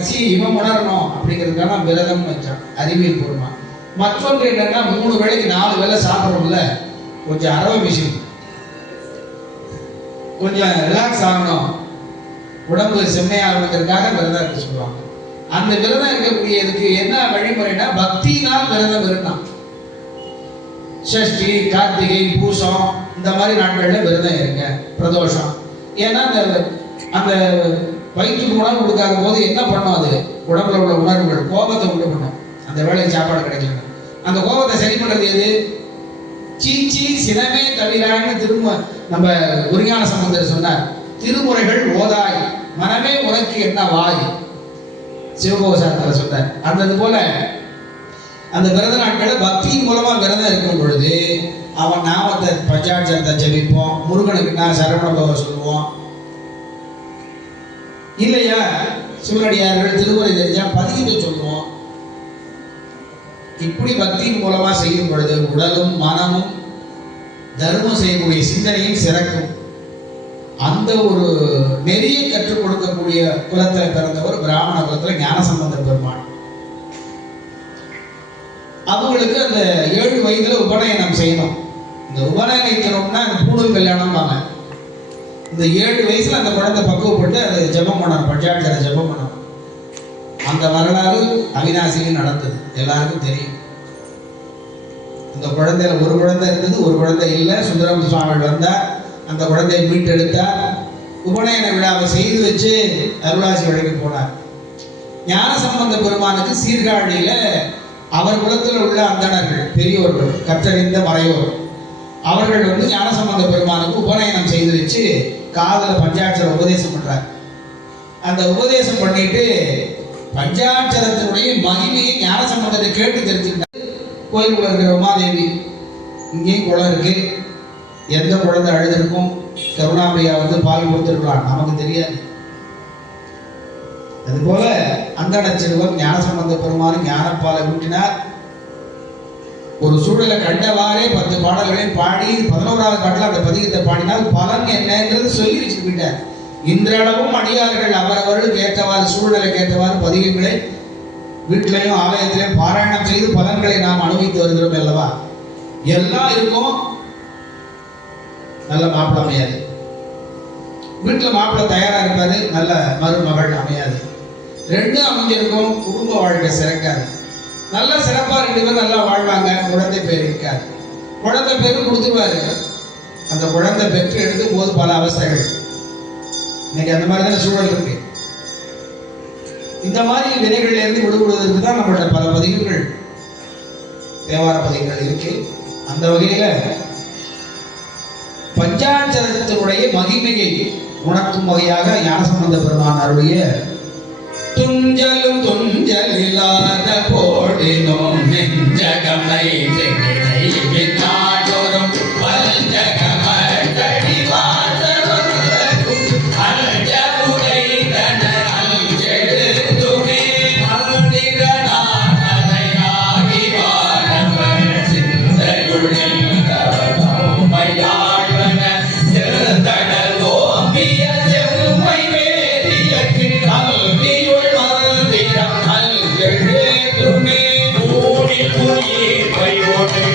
பசியை இவன் உணரணும் அப்படிங்கிறதுக்காக விரதம் வச்சான் அறிவியல் பூர்வமா. மற்றொன்று என்னன்னா 3 வேளைக்கு 4 வேளை சாப்பிட்றோம்ல, கொஞ்சம் அரவ மிஷின், கொஞ்சம் ரிலாக்ஸ் ஆகணும், உடம்பு செம்மையாகணுங்கிறதுக்காக விரதம் இருக்க சொல்லுவாங்க. அந்த விரதம் இருக்கக்கூடியதுக்கு என்ன வழிமுறைனா பக்தியினால் விரதம் இருந்தான். ஷஷ்டி, கார்த்திகை, பூசம் இந்த மாதிரி நாட்கள்ல விரதம் இருங்க, பிரதோஷம். ஏன்னா அந்த வயிற்றுக்கு உணவு கொடுக்காத போது என்ன பண்ணும், அது உடம்புல உள்ள உணர்வுகள் கோபத்தை உண்டு பண்ணும். அந்த வேலைக்கு சாப்பாடு கிடைக்கல, அந்த கோபத்தை சரி பண்றது எது? சீச்சி சினமே தவிரான்னு திரும்ப நம்ம குருஞான சம்பந்தர் சொன்னார், திருமுறைகள் ஓதாய் மனமே உனக்கு என்ன வாய், சிவகோசாரத்தில் சொன்னார். அந்த போல அந்த விரத நாட்களை பக்தியின் மூலமா விரதம் இருக்கும் பொழுது அவன் நாமத்தை பஞ்சாட்சரத்தை ஜபிப்போம், முருகனுக்கு நான் சரவண பவ சொல்லுவோம், இல்லையா சிவனடியார்கள் திருமுறை தெரிஞ்சா பதிகிட்டு சொல்லுவோம். இப்படி பக்தியின் மூலமா செய்யும் பொழுது உடலும் மனமும் தர்மம் செய்யக்கூடிய சிந்தனையும் சிறக்கும். அந்த ஒரு நெறியை கற்றுக் கொடுக்கக்கூடிய குலத்தில் பிறந்தவர் பிராமண குலத்தில் ஞானசம்பந்த பெருமாள். அவங்களுக்கு அந்த 7 வயதுல உபநயனம் செய்யணும். இந்த உபநயனிக்கணும்னா அந்த பூணூல் கல்யாணம் வாங்க. இந்த 7 வயசுல அந்த குழந்தை பக்குவப்பட்டு அது ஜபம் பண்ணணும், பஞ்சாட்சர ஜபம் பண்ணணும். அந்த வரலாறு அவிநாசியில் நடந்தது, எல்லாருக்கும் தெரியும். இந்த குழந்தையில ஒரு குழந்தை இருந்தது, ஒரு குழந்தை இல்லை. சுந்தரம் சுவாமிகள் வந்தார், அந்த குழந்தையை மீட்டெடுத்தார். உபநயன விழாவை செய்து வச்சு அருளாசி வழங்கி போனார். ஞானசம்பந்த பெருமானுக்கு சீர்காழியில அவர் குலத்தில் உள்ள அந்தணர்கள், பெரியோர்கள், கற்றறிந்த மறையோர், அவர்கள் ஞானசம்பந்த பெருமானுக்கு உபநயனம் செய்து வச்சு காதல பஞ்சாட்சர உபதேசம் பண்றார். அந்த உபதேசம் பண்ணிட்டு பஞ்சாட்சரத்தினுடைய மகிமையை ஞானசம்பந்தத்தை கேட்டு தெரிஞ்சுக்கிட்டார். கோயிலுக்குள்ள இருக்கிற உமாதேவி, இங்கேயும் குளம் இருக்கு, எந்த குழந்தை அழுதுருக்கும், கருணாபிரியா பால் கொடுத்துருக்கலாம், நமக்கு தெரியாது. அதுபோல அந்தண சிறுவர் ஞானசம்பந்த பெருமானும் ஞானப்பாலை ஊட்டினார். ஒரு சூழலை கண்டவாறே 10 பாடல்களையும் பாடி 11வது பாடல அந்த பதிகத்தை பாடினால் பலன் என்னன்றது சொல்லி வச்சுட்டு போயிட்டார். இன்றளவும் அடியார்கள் அவரவர்களுக்கு ஏற்றவாறு சூழலுக்கு ஏற்றவாறு பதிகங்களை வீட்டிலையும் ஆலயத்திலையும் பாராயணம் செய்து பலன்களை நாம் அனுபவித்து வருகிறோம் அல்லவா. எல்லாம் இருக்கும், நல்ல மாப்பிள்ளை அமையாது. வீட்டில் மாப்பிள்ளை தயாரா இருப்பாரு, நல்ல மருமகள் அமையாது. 2 அமைஞ்சிருக்கும், குடும்ப வாழ்க்கை சிறக்காது. நல்ல சிறப்பா 2 பேரும் நல்லா வாழ்வாங்க, குழந்தை பேர் இருக்காது. குழந்தை பேரும் கொடுத்துருவாரு, அந்த குழந்தை பெற்று எடுக்கும் போது பல அவஸ்தைகள். இன்னைக்கு அந்த மாதிரி தானே சூழல் இருக்கு. இந்த மாதிரி வினைகள்ல இருந்து விடுபடுவதற்கு தான் நம்மளோட பல பதிவுகள், தேவார பதிவுகள் இருக்கு. அந்த வகையில பஞ்சாட்சரத்தினுடைய மகிமையை உணர்த்தும் வகையாக ஞானசம்பந்த பெருமான் அருளிய துஞ்சலும் துஞ்சலில்லாத போடினோம் நெஞ்சகமை நாடோறும் பஞ்சகமடி Oi,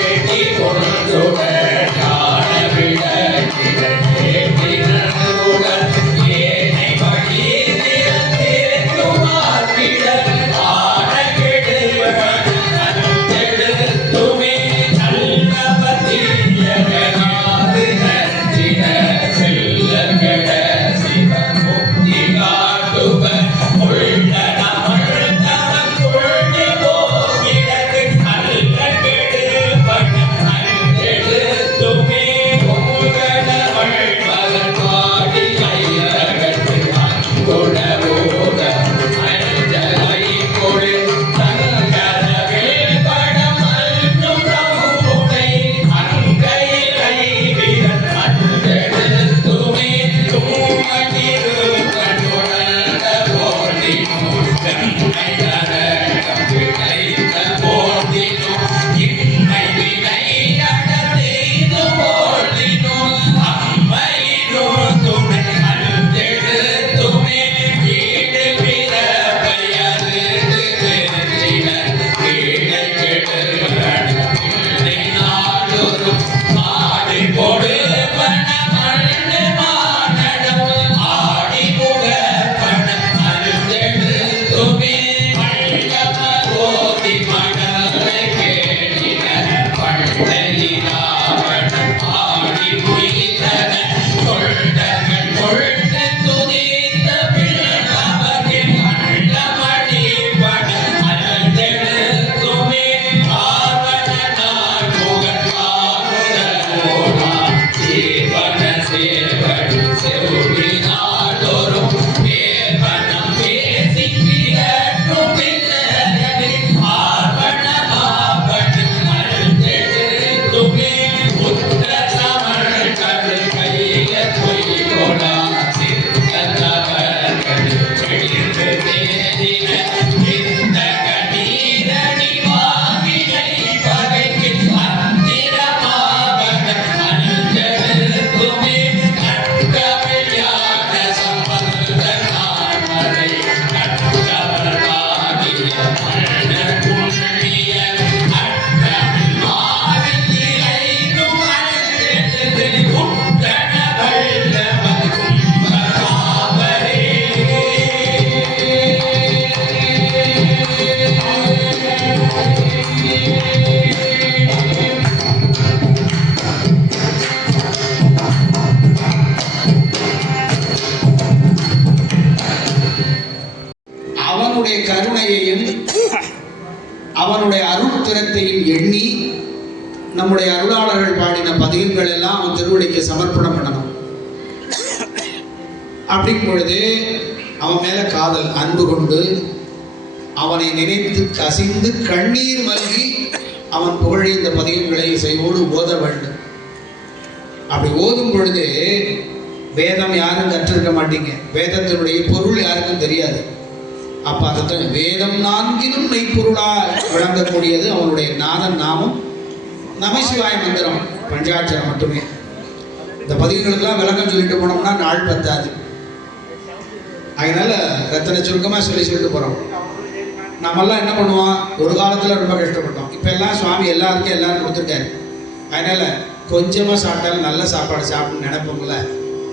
அவனுடைய கருணையையும் அவனுடைய அருள் திறத்தையும் எண்ணி நம்முடைய அருளாளர்கள் பாடின பதிகங்கள் எல்லாம் அவன் திருவடிக்கு சமர்ப்பணம் பண்ணணும். அப்படிங்கும் பொழுது அவன் மேல காதல் அன்பு கொண்டு அவனை நினைத்து கசிந்து கண்ணீர் மல்கி அவன் புகழி இந்த பதிகங்களை இசையோடு ஓத வேண்டும். அப்படி ஓதும் பொழுது வேதம் யாரும் கற்றிருக்க மாட்டீங்க, வேதத்தினுடைய பொருள் யாருக்கும் தெரியாது. அப்ப அதை வேதம் நான்கிலும் மெய்ப்பொருளால் விளங்கக்கூடியது அவனுடைய நாதன் நாமம் நமசிவாய மந்திரம் பஞ்சாட்சரம் மட்டுமே. இந்த பதிவுகளுக்கெல்லாம் விளக்கம் சொல்லிட்டு போனோம்னா நாள் பத்தாது. அதனால ரத்தனை சுருக்கமாக சொல்லிட்டு போகிறோம். நம்மெல்லாம் என்ன பண்ணுவோம், ஒரு காலத்தில் ரொம்ப கஷ்டப்பட்டோம். இப்போ எல்லாம் சுவாமி எல்லாருக்கும் எல்லாரும் கொடுத்துருக்காரு. அதனால கொஞ்சமாக சாப்பிட்டாலும் நல்ல சாப்பாடு சாப்பிடணும்னு நினைப்போம்ல,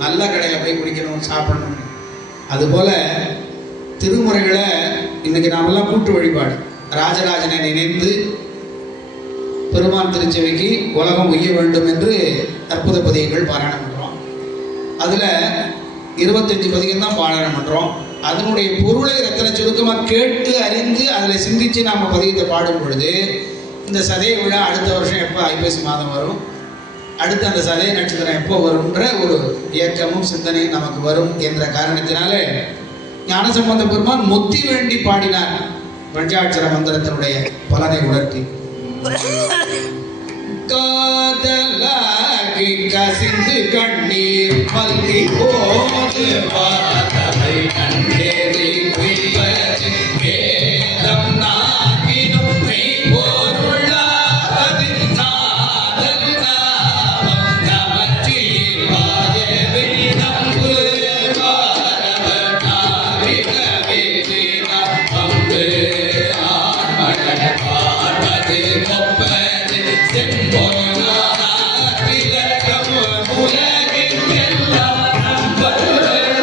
நல்ல கடையில் போய் குடிக்கணும் சாப்பிடணும். அதுபோல் திருமுறைகளை இன்னைக்கு நாமெல்லாம் கூட்டு வழிபாடு ராஜராஜனை நினைந்து பெருமான் திருச்சபைக்கு உலகம் உய்ய வேண்டும் என்று அற்புத பதிகங்கள் பாராயணம் பண்ணுறோம். அதில் 25 பதிகம் தான் பாராயணம் பண்ணுறோம். அதனுடைய பொருளை ரத்தனை சுருக்கமாக கேட்டு அறிந்து அதில் சிந்தித்து நாம் பதிகத்தை பாடும் பொழுது இந்த சதய விழா அடுத்த வருஷம் எப்போ ஐப்பசி மாதம் வரும், அடுத்து அந்த சதய நட்சத்திரம் எப்போ வரும்ன்ற ஒரு இயக்கமும் சிந்தனையும் நமக்கு வரும் என்ற காரணத்தினாலே ஞானசம்பந்த பெருமான் முத்தி வேண்டி பாடினார் பஞ்சாட்சர மந்திரத்தினுடைய பலனை உணர்த்தி. காதலாகி கசிந்து கண்ணீர் மல்கி போது பாதவை கண்டேறி உய்வது வேதம் நாகினும் மெய்ப்பொருளாவது நாதன் நாமம் நமச்சிவாயவே நம்பு பாரவர் நாவிகவே நம்பு ஆமண பார்வது கொப்பது செம்பொனா திலகம் உலகிற்கெல்லாம் நம்பர்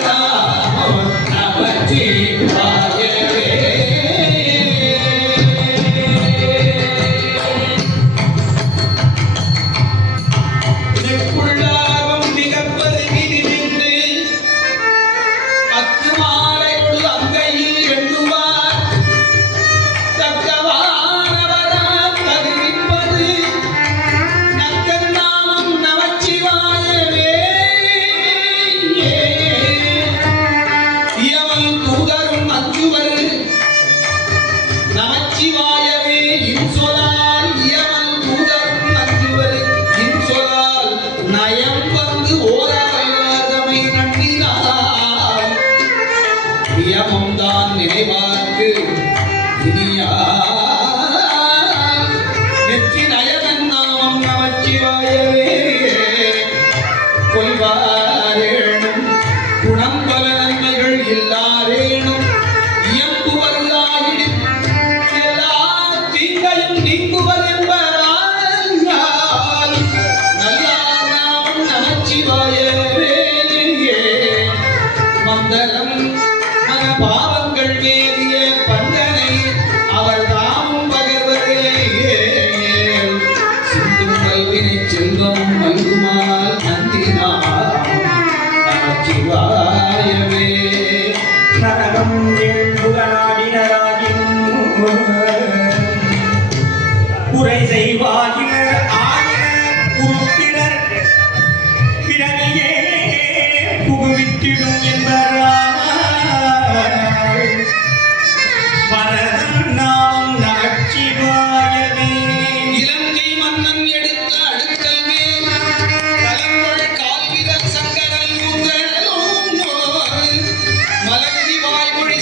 நாமம் நமச்சிவாயவே. நெக்குள்ளாகம் மிகப்பது விரிந்து அக்கு மாலையோடு அங்கையில் எண்ணுவார் தக்கவானவராம் தருவிப்பது நக்கன் நாமம் நமச்சிவாயவே. இயவன் தூதரும் அஞ்சுவர் நமச்சிவாயவே இன்சொலால், இயவன் தூதரும் அஞ்சுவர் இன்சொலால் நயம் வந்து ஓரவல்லாதமை நம்பினார் நியமம் தான் நினைவார்க்கு இனியார் நெற்றி நயவன் நாமம் நமச்சிவாயவே. கொள்வாரேனும் குணம் பல நன்மைகள் இல்லாரேனும் இயம்புவருளாயிடு எல்லா தீங்கையும் நீக்குவர் என்பரால் நல்லார் நாமம் நமச்சிவாயவே. மந்தரம் மன பாவங்கள் மேவிய பந்தனை அவர் தாமும் பகர்வரே. சிந்தும் கல்வினை செல்வம் மல்குமால் நந்தினாம் நமச்சிவாயவே. நரகம் எழுபுகனாடினராகினும் குறை செய்வாகினர் ஆயினர் உறுப்பினர் பிறவியே புகுவித்திடும் என்பரால் வரதன் நாம் நமச்சிவாயவே. இலங்கை மன்னன் எடுத்த அடுக்கல் மேல் கலங்கள் கால்விரல் சங்கரல் ஊன்றலும் மலங்கி வாய்மொழி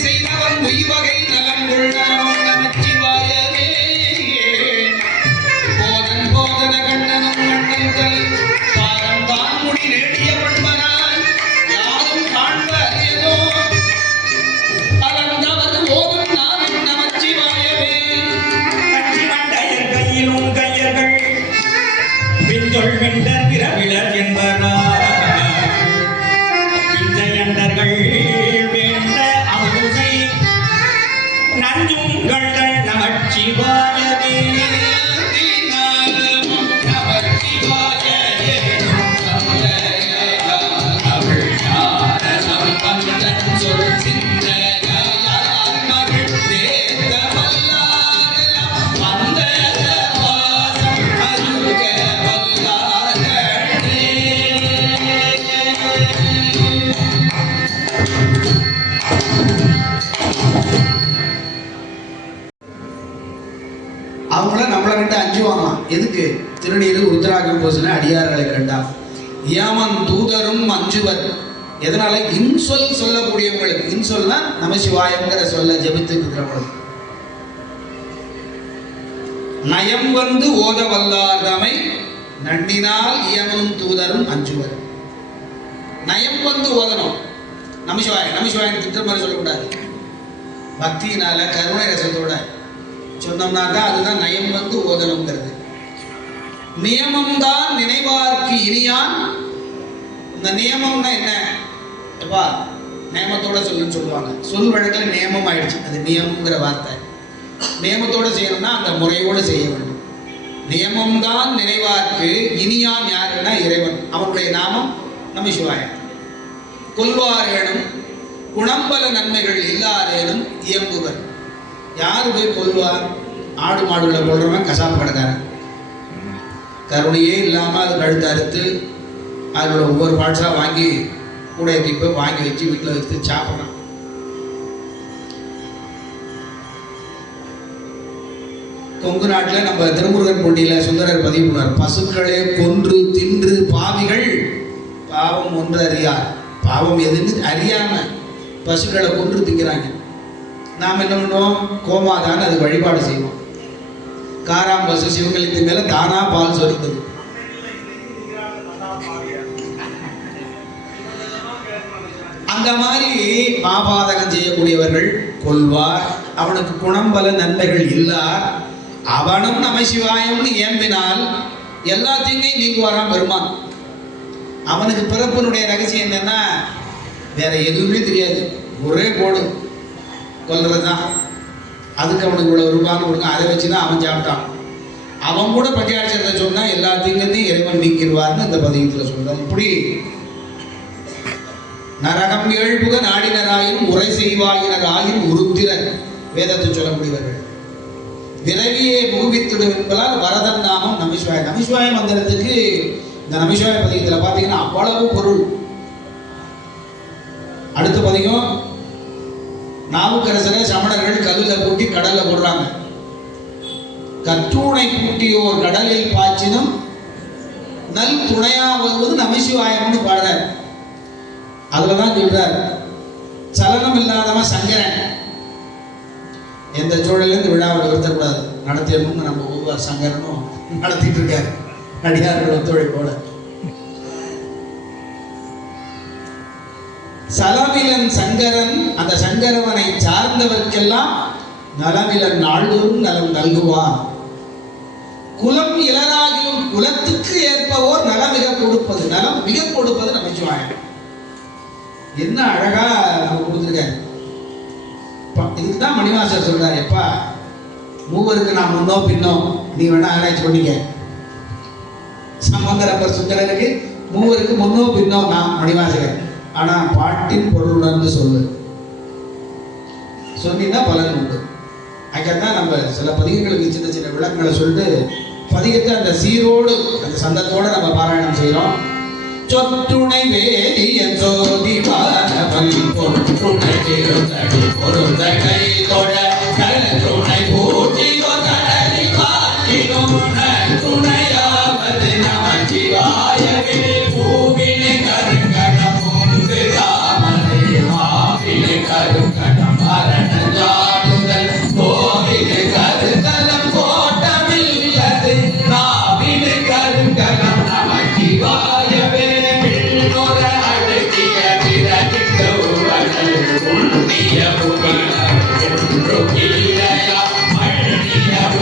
அவங்கள நம்மளை கண்டு அஞ்சுவாங்களாம். எதுக்கு? திருநீரில் உருத்திராகம் பூசின அடியார்களை கண்டா. யமன் தூதரும் அஞ்சுவர். எதனால? இன்சொல் சொல்லக்கூடியவங்களுக்கு. இன்சொல்னா நமசிவாயங்கிற சொல்ல ஜபித்துட்டு இருக்கிறவங்களுக்கு. நயம் வந்து ஓத வல்லாதமை நன்னினால் இயமனும் தூதரும் அஞ்சுவர். நயம் வந்து ஓதணும். நமசிவாய நமசிவாயன் திட்ட மாதிரி சொல்லக்கூடாது. பக்தியினால கருணை ரசத்தோட சொன்னோம்னா தான் அதுதான் நயம் வந்து ஓதணுங்கிறது. நியமம் தான் நினைவார்க்கு இனியான். இந்த நியமம்னா என்ன? எப்பா நியமத்தோட சொல்லுன்னு சொல்லுவாங்க. சொல் வழக்கில் நியமம் ஆயிடுச்சு. அது நியமங்கிற வார்த்தை. நியமத்தோடு செய்யணும்னா அந்த முறையோடு செய்ய வேண்டும். நியமம் தான் நினைவார்க்கு இனியான் யாருன்னா இறைவன். அவனுடைய நாமம் நமசிவாயன். கொல்வாரேனும் குணம்பல நன்மைகள் இல்லாதேனும் இயம்புவர். யாரு போய் கொல்வார்? ஆடு மாடுகளை கொள்றவன் கசாப்பு கடைக்காரன். கருணையே இல்லாமல் அது கழுத்து அறுத்து அதோட ஒவ்வொரு பார்ட்ஸாக வாங்கி கூடையத்தை போய் வாங்கி வச்சு வீட்டில் வச்சு சாப்பிட்றான். கொங்கு நாட்டில் நம்ம திருமுருகன் போட்டியில் சுந்தரர் பதிவு பண்ணார். பசுக்களே கொன்று தின்று பாவிகள் பாவம் ஒன்று அறியார். பாவம் எதுன்னு அறியாம பசுக்களை கொன்று திங்கிறாங்க. நாம் என்ன பண்ணுவோம்? கோமாதான் அது வழிபாடு செய்வோம். காராம் பசு சிவகலித்து மேல தானா பால் சொரிந்தது. அந்த மாதிரி பாபாதகம் செய்யக்கூடியவர்கள் கொல்வார். அவனுக்கு குணம்பல நன்மைகள் இல்லார். அவனும் நமசிவாயம்னு ஏம்பினால் எல்லா தீங்கையும் நீங்குவாராம் பெருமான். அவனுக்கு பிறப்பினுடைய ரகசியம் என்னன்னா வேற எதுவுமே தெரியாது. ஒரே போடு கொல்றதுதான். அதுக்கு அவனுக்கு இவ்வளவு ரூபான்னு கொடுக்க. அதை வச்சுதான் அவன் சாப்பிட்டான். அவன் கூட பஞ்சாட்சரத்தை சொன்னா எல்லா தீங்கத்தையும் இறைவன் நீக்கிடுவார்னு இந்த பதியத்தில் சொல்றான். இப்படி நரகம் ஏழ்புக நாடினராயும் உரை செய்வாயினராயும் உருத்திரர் வேதத்தை சொல்லக்கூடியவர்கள். விரவியே முகுவித்துடும் என்பதால் வரதன் நாமம் நமசிவாயம். நமசிவாய மந்திரத்துக்கு இந்த நமசிவாய பதிகத்தில் பார்த்தீங்கன்னா அவ்வளவு பொருள். அடுத்த பதிகம் நாவுக்கரசரை சமணர்கள் கல்லில் கூட்டி கடல்ல போடுறாங்க. கற்றூனை கூட்டியோர் கடலில் பாய்ச்சினும் நல் துணையா வருவது நமசிவாயம்னு பாடுறார். அதுலதான் சொல்றார் சலனம் இல்லாதவன் சங்கரன். எந்த சூழலேருந்து விழாவில் நிறுத்தக்கூடாது, நடத்திடணும்னு நம்ம ஒவ்வொரு சங்கரனும் நடத்திட்டு இருக்காரு. அடியார்கள் ஒத்துழைப்போட சலமிலன் சங்கரன். அந்த சங்கரவனை சார்ந்தவர்க்கெல்லாம் நலமிலன் நாள்தோறும் நலம் நல்குவான். குலம் இளராகிலும் குலத்துக்கு ஏற்பவோர் நலம் மிக கொடுப்பது. நலம் மிக கொடுப்பது நமச்சிவாயம். என்ன அழகா நம்ம கொடுத்துருக்காரு. இதுக்குதான் மணிவாசர் சொல்றாரு, எப்பா மூவருக்கு நான் முன்னோ பின்னோ, நீ வேணா ஆராய்ச்சி பண்ணிக்க. சம்பந்தரப்பர் சுந்தரருக்கு மூவருக்கு முன்னோ பின்னோ நான் மணிவாசகர். ஆனா பாட்டின் பொருள் உணர்ந்து சொல்லு சொன்னா பலன் உண்டு. அதுதான் நம்ம சில பதிகங்களுக்கு சின்ன சின்ன விளக்கங்களை சொல்லிட்டு பதிகத்தை அந்த சீரோடு அந்த சந்தத்தோட நம்ம பாராயணம் செய்யறோம். சொற்றுணை வேதியன் சோதி பாரவன் பொற்றுணை திருந்தடி பொருந்தகை தொழ கருணை பூட்டி கடலை காட்டினோம் துணையாவது நமச்சிவாயவே. பூவினை கருங்கணம் உண்டு தாமரை மாவினை கருங்கணம் மரணஞ்சாடுதல் கோவிலை கருங்கலம் கோட்டமில்லது நாவினை கருங்கலம் நமச்சிவாயவே. புண்ணிய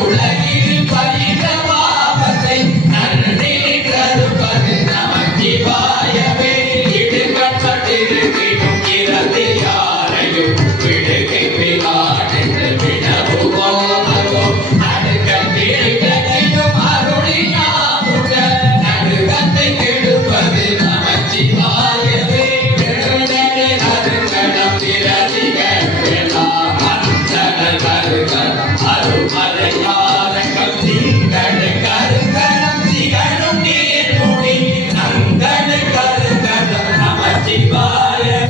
உலகில் பரிதவாபத்தை நன்றி கருப்பது நமச்சிவாயவே. இடுகட்டிருக்கிடும் இறந்து யாரையும் விடுகை பிரானென்று வினவுவோமோ அடுக்கட்டிடும் அருளினாமுக நடுகத்தை கெடுப்பது நமச்சிவாயவே. நமச்சிவாய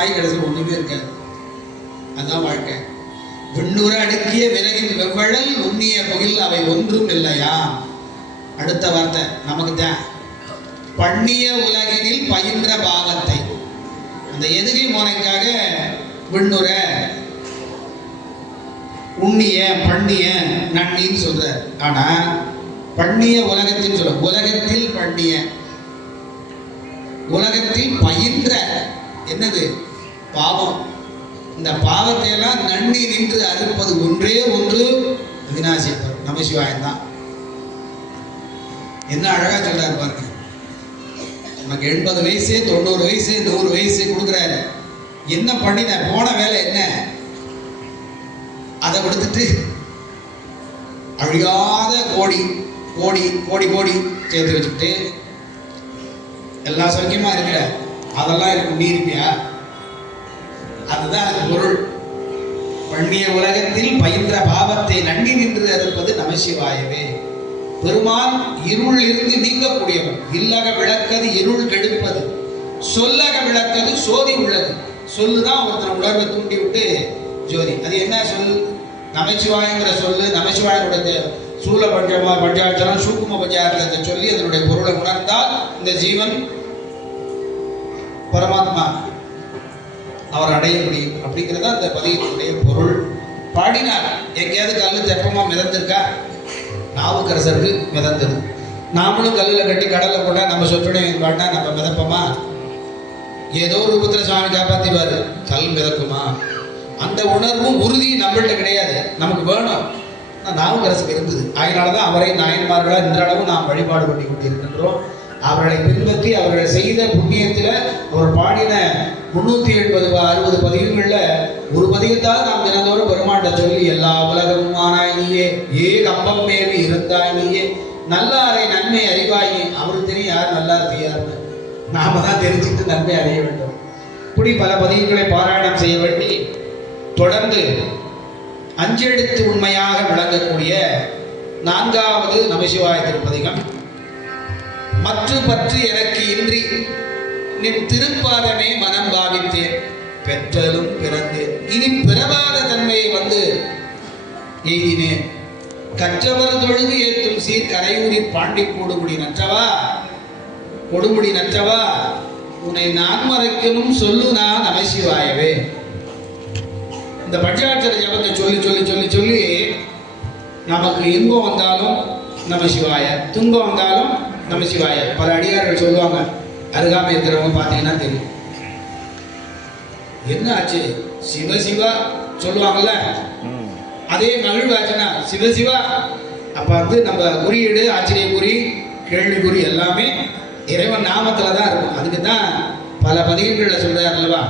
ஆகி கடைசியில் ஒண்ணுமே இருக்காது. அதுதான் வாழ்க்கை. விண்ணுற அடுக்கிய விறகின் வெவ்வழல் உண்ணிய புகில் அவை ஒன்றும் இல்லையா. அடுத்த வார்த்தை நமக்கு தான். பண்ணிய உலகினில் பயின்ற பாவத்தை, அந்த எதுகை மோனைக்காக விண்ணுற உண்ணிய பண்ணிய நன்னின்னு சொல்றார். ஆனா பண்ணிய உலகத்தில் சொல்ல, உலகத்தில் பண்ணிய, உலகத்தில் பயின்ற என்னது பாவம். இந்த பாவத்தை எல்லாம் நன்னி நின்று அறுப்பது ஒன்றே ஒன்று விநாசிப்பர் நமசிவாயம் தான். என்ன அழகா சொல்றாரு பாருங்க. நமக்கு 80 வயசு 90 வயசு 100 வயசு கொடுக்குறாரு. என்ன பண்ணின, போன வேலை என்ன, அதை கொடுத்துட்டு அழியாத கோடி கோடி கோடி கோடி சேர்த்து வச்சுக்கிட்டு எல்லா சௌக்கியமா இருக்கிற, அதெல்லாம் இருக்கு, நீ இருப்பியா? அதுதான் அது பொருள். பண்ணிய உலகத்தில் பயின்ற பாவத்தை நன்னி நின்று அறுப்பது நமசிவாயவே. பெருமான் இருள் இருந்து நீங்கக்கூடியவன். இல்லக விளக்கது இருள் கெடுப்பது, சொல்லக விளக்கது சோதி உள்ளது. சொல்லுதான் ஒருத்தன் உணர்வை தூண்டி விட்டு ஜோதி. அது என்ன சொல்? நமச்சிவாயங்கிற சொல்லு. நமச்சிவாயனுடைய சூல பஞ்சாட்சரம் சூக்கும பஞ்சாட்சரத்தை சொல்லி அதனுடைய பொருளை உணர்ந்தால் இந்த ஜீவன் பரமாத்மா அவர் அடைய முடியும். அப்படிங்கிறதா அந்த பதிகத்தினுடைய பொருள். பாடினார். எங்கேயாவது கல்லு தெப்பமா மிதந்திருக்கா? நாவுக்கரசருக்கு மிதந்தது. நாமளும் கல்லில் கட்டி கடலை போட்டா நம்ம சொற்றுடை பாட்டா நம்ம மிதப்போமா? ஏதோ ரூபத்தில் சுவாமி காப்பாத்திவாரு. கல் மிதக்குமா? அந்த உணர்வும் உறுதி நம்மள்கிட்ட கிடையாது, நமக்கு வேணும். நாவுக்கரசுக்கு இருந்தது. அதனாலதான் அவரை நாயன்மார்களா இன்றளவும் நாம் வழிபாடு பண்ணி கொண்டு இருக்கின்றோம். அவர்களை பின்பற்றி அவர்கள் செய்த புண்ணியத்தில் அவர் பாடின 370-60 பதிகங்கள்ல ஒரு பதிகத்தால் நாம் தினந்தோறும் பெருமாண்ட சொல்லி எல்லா உலகமும் ஆனாய் நீயே, ஏ கம்பம் மேவி இருந்தாய் நீயே, நல்லாரை நன்மை அறிவாயே. அவருக்கு தெரியும் யார் நல்லா இருப்பியார்னு. நாம தான் தெரிஞ்சுட்டு நன்மை அறிய வேண்டும். இப்படி பல பதிகங்களை பாராயணம் செய்ய வேண்டி தொடர்ந்து அஞ்செழுத்து உண்மையாக விளங்கக்கூடிய 4வது நமசிவாய திருப்பதிகம். மற்ற பற்று எனக்கு இன்றி நின் திருப்பாதமே மனம் பாவித்தேன், பெற்றலும் பிறந்தேன், இனி பிறவாத தன்மையை வந்து எய்தினேன். கற்றவர் தொழுது ஏற்றும் சீர் கரையூரில் பாண்டி கொடுமுடி நற்றவா, கொடுமுடி நற்றவா, உன்னை நான் மறைக்கணும் சொல்லு நான் நமசிவாயவே. இந்த பஞ்சாட்சர ஜபத்தை சொல்லி சொல்லி சொல்லி சொல்லி நமக்கு இன்பம் வந்தாலும் நமசிவாய, துன்பம் வந்தாலும் நமசிவாய. பல அடியார்கள் சொல்லுவாங்க, அருகாமை இருக்கிறவங்க பார்த்தீங்கன்னா தெரியும். என்ன ஆச்சு? சிவசிவா சொல்லுவாங்கல்ல, அதே மகிழ்வாச்சுன்னா சிவசிவா. அப்ப வந்து நம்ம குறியீடு, ஆச்சரிய குறி, கேள்விக்குறி எல்லாமே இறைவன் நாமத்துல தான் இருக்கும். அதுக்கு தான் பல பதிகங்கள்ல சொல்றாரு அல்லவா,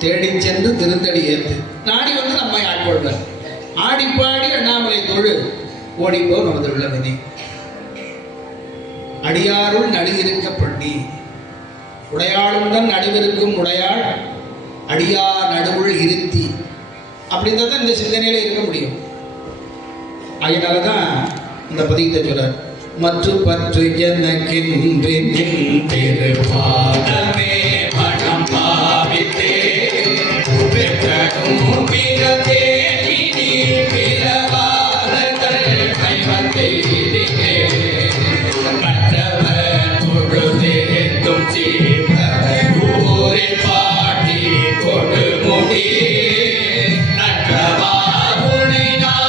தேடி சென்று திருந்தடி ஏற்று நாடி வந்து நம்மை ஆட்கொள்வார். ஆடிப்பாடி அண்ணாமலை தொழு ஓடிப்போ நமது உள்ளவனே, அடியாருள் நடுவிருக்க பண்ணி உடையாளுடன் நடுவிருக்கும் உடையாள் அடியா நடுவுள் இருத்தி. அப்படின்றத இந்த சிந்தனையில இருக்க முடியும். அதனாலதான் இந்த பதிகத்தை சொல்றார். மற்ற பற்று எனக்கென்றின் திருப்பாதமே மனம் பாவித்தே பெற்றடும் பிறந்தே இனி பிறவாத தன்மை வந்தெய்தினே. மற்றவர் தொழுதேத்தும் சீர் ஊரில் பாட்டி கொடுமுடி நற்றவா உனை நான்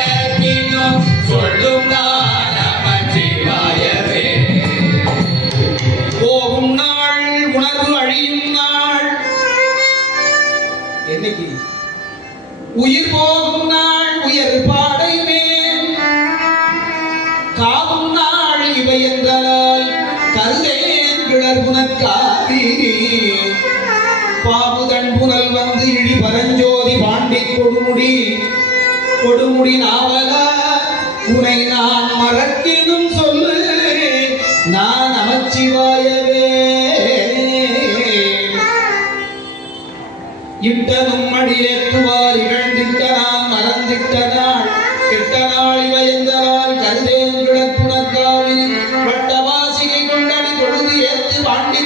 மறக்கினும் சொல்லும் நான் நமசிவாயவே. போகும் நாள் உணர்வு அழியும் நாள், என்னைக்கு உயிர் போகும் நாள் உயர் பாடையுமே, காவும் நாள் இவை என்றால் கருதேன் கிளர் புனற்காதி. பாபுதன் புனல் வந்து இழி பரஞ்சோதி பாண்டி கொடுமுடி கொடுமுடி நாவலா உனை நான் மறக்கினும் சொல்லு நான் நமச்சிவாயவே. இட்டனும் அடியேற்றுவார் இகழ்ந்திட்ட நான் மறந்திட்ட நாள் கெட்ட நாள் இவை எந்தரால் கருதேன் கிளப்புணர்காவில் வட்டவாசிகை கொண்டடி தொழுது ஏற்று பாண்டி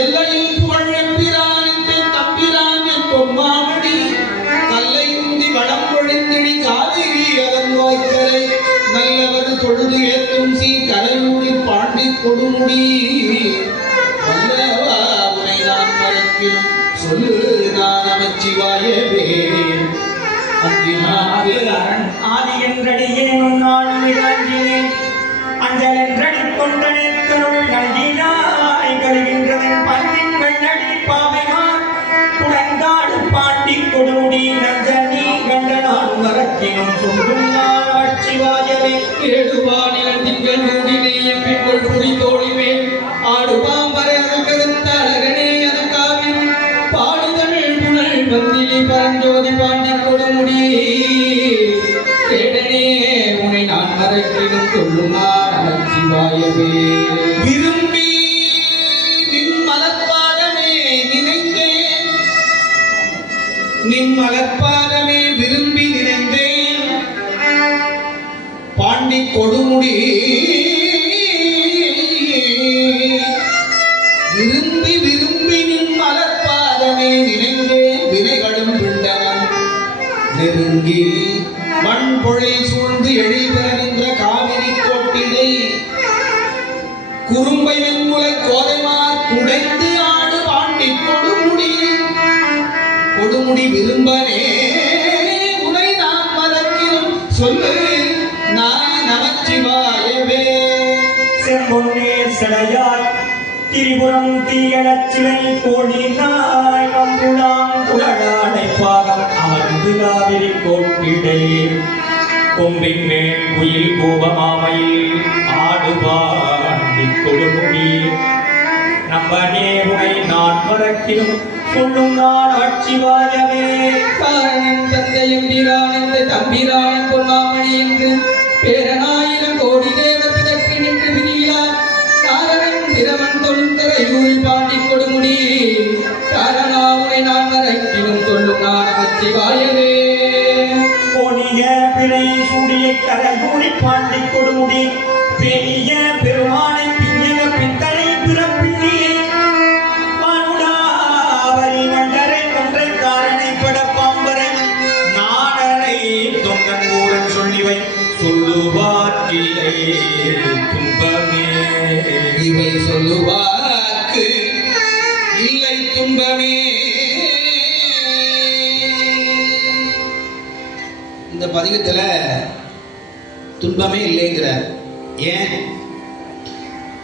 எல்லையில் புகழ் எம்பிரான் என் தம்பிரான் என் பொம்மாமணி கல்லை உந்தி வடம் பொழிந்திழி காவிரி அதன் வாய்க்கரை நல்லவர் தொழுது ஏத்தும் சீ கரையூடி பாண்டி கொடுமுடி வல்லவா உனை நான் மறைக்கிறோம் சொல்லு நான் நமச்சிவாயவே அது அரண் ஆதி என்றடியேன் நான் நிகழ்கிறேன் அஞ்சல் என்றடி கொண்டனே கருள் நல்கினாய் கழுகின்றவன் பந்தின் வெண்ணடி பாவைமார் குடங்காடு பாட்டி கொடுமுடி நஞ்சனி கண்டனான் மரக்கினும் சொல்லும் நான் நமச்சிவாயவே ஏடுவானில் திங்கள் மூடிலே எம்பிக்குள் புடி தோழிவேன் ஆடுவாம் வரையல் கருத்த அழகனே அதற்காவில் பாடுதமிழ் புனல் பந்திலி பரஞ்சோதி பாண்டி கொடுமுடி கேடனே உனை நான் மறைக்கிடும் சொல்லும் நான் நமச்சிவாயவே விரும்பி நின் மலர்பாதமே நினைந்தேன் நின் மலர்பாதமே விரும்பி நினைந்தேன் பாண்டி கொடுமுடி விரும்பி விரும்பி நின் மலர்பாதமே நினைந்தேன் வினைகளும் விண்டனம் நெருங்கி மண்பொழில் சூழ்ந்து எழில்பெற நின்ற காவிரி கோட்டிலை குறும்பை வெண்முலை கோதைமார் குடைந்து ஆடு பாண்டி கொடுமுடி கொடுமுடி விரும்பனே உனை நாம் மறக்கிறோம் சொல்லு நான் நமச்சிவாயவே செம்பொன்னே சடையாய் திரிபுரம் தீயழச் சிலை கோடினாய் நம்புளாம் குழலாடை பாகம் அமர்ந்து காவிரி கோட்டிடை கொம்பின் மேல் குயில் கோபமாமையில் ஆடுபாண்டி கொடுமுடி நம்பனே உனை நான் மறக்கினும் சொல்லும் நான் நமச்சிவாயவே காரணன் தந்தையும் பிரானந்த தம்பிரான் பொன்னாமணி என்று பேரனாயிரம் கோடி தேவர் பிதற்றி நின்று விரியார் காரணன் பிரமன் தொழுந்தரையூரில் பாண்டி கொடுமுடி காரணாவுனை நான் மறைக்கினும் சொல்லும் நான் நமச்சிவாயவே கோணிய பிறை சூடிய கரையூரி பாண்டி கொடுமுடி பெரிய பெருமானை பிஞ்சக பித்தளை பிறப்பில்லையே மானுடாவரி மண்டரை கொன்றை காரணை பட பாம்பரை நாடரை தொங்கன் ஊரன் சொல்லிவை சொல்லுவாற்றில்லை துன்பமே இவை சொல்லுவாக்கு இல்லை துன்பமே இந்த பதிகத்துல துன்பமே இல்லைங்கிறார். ஏன்?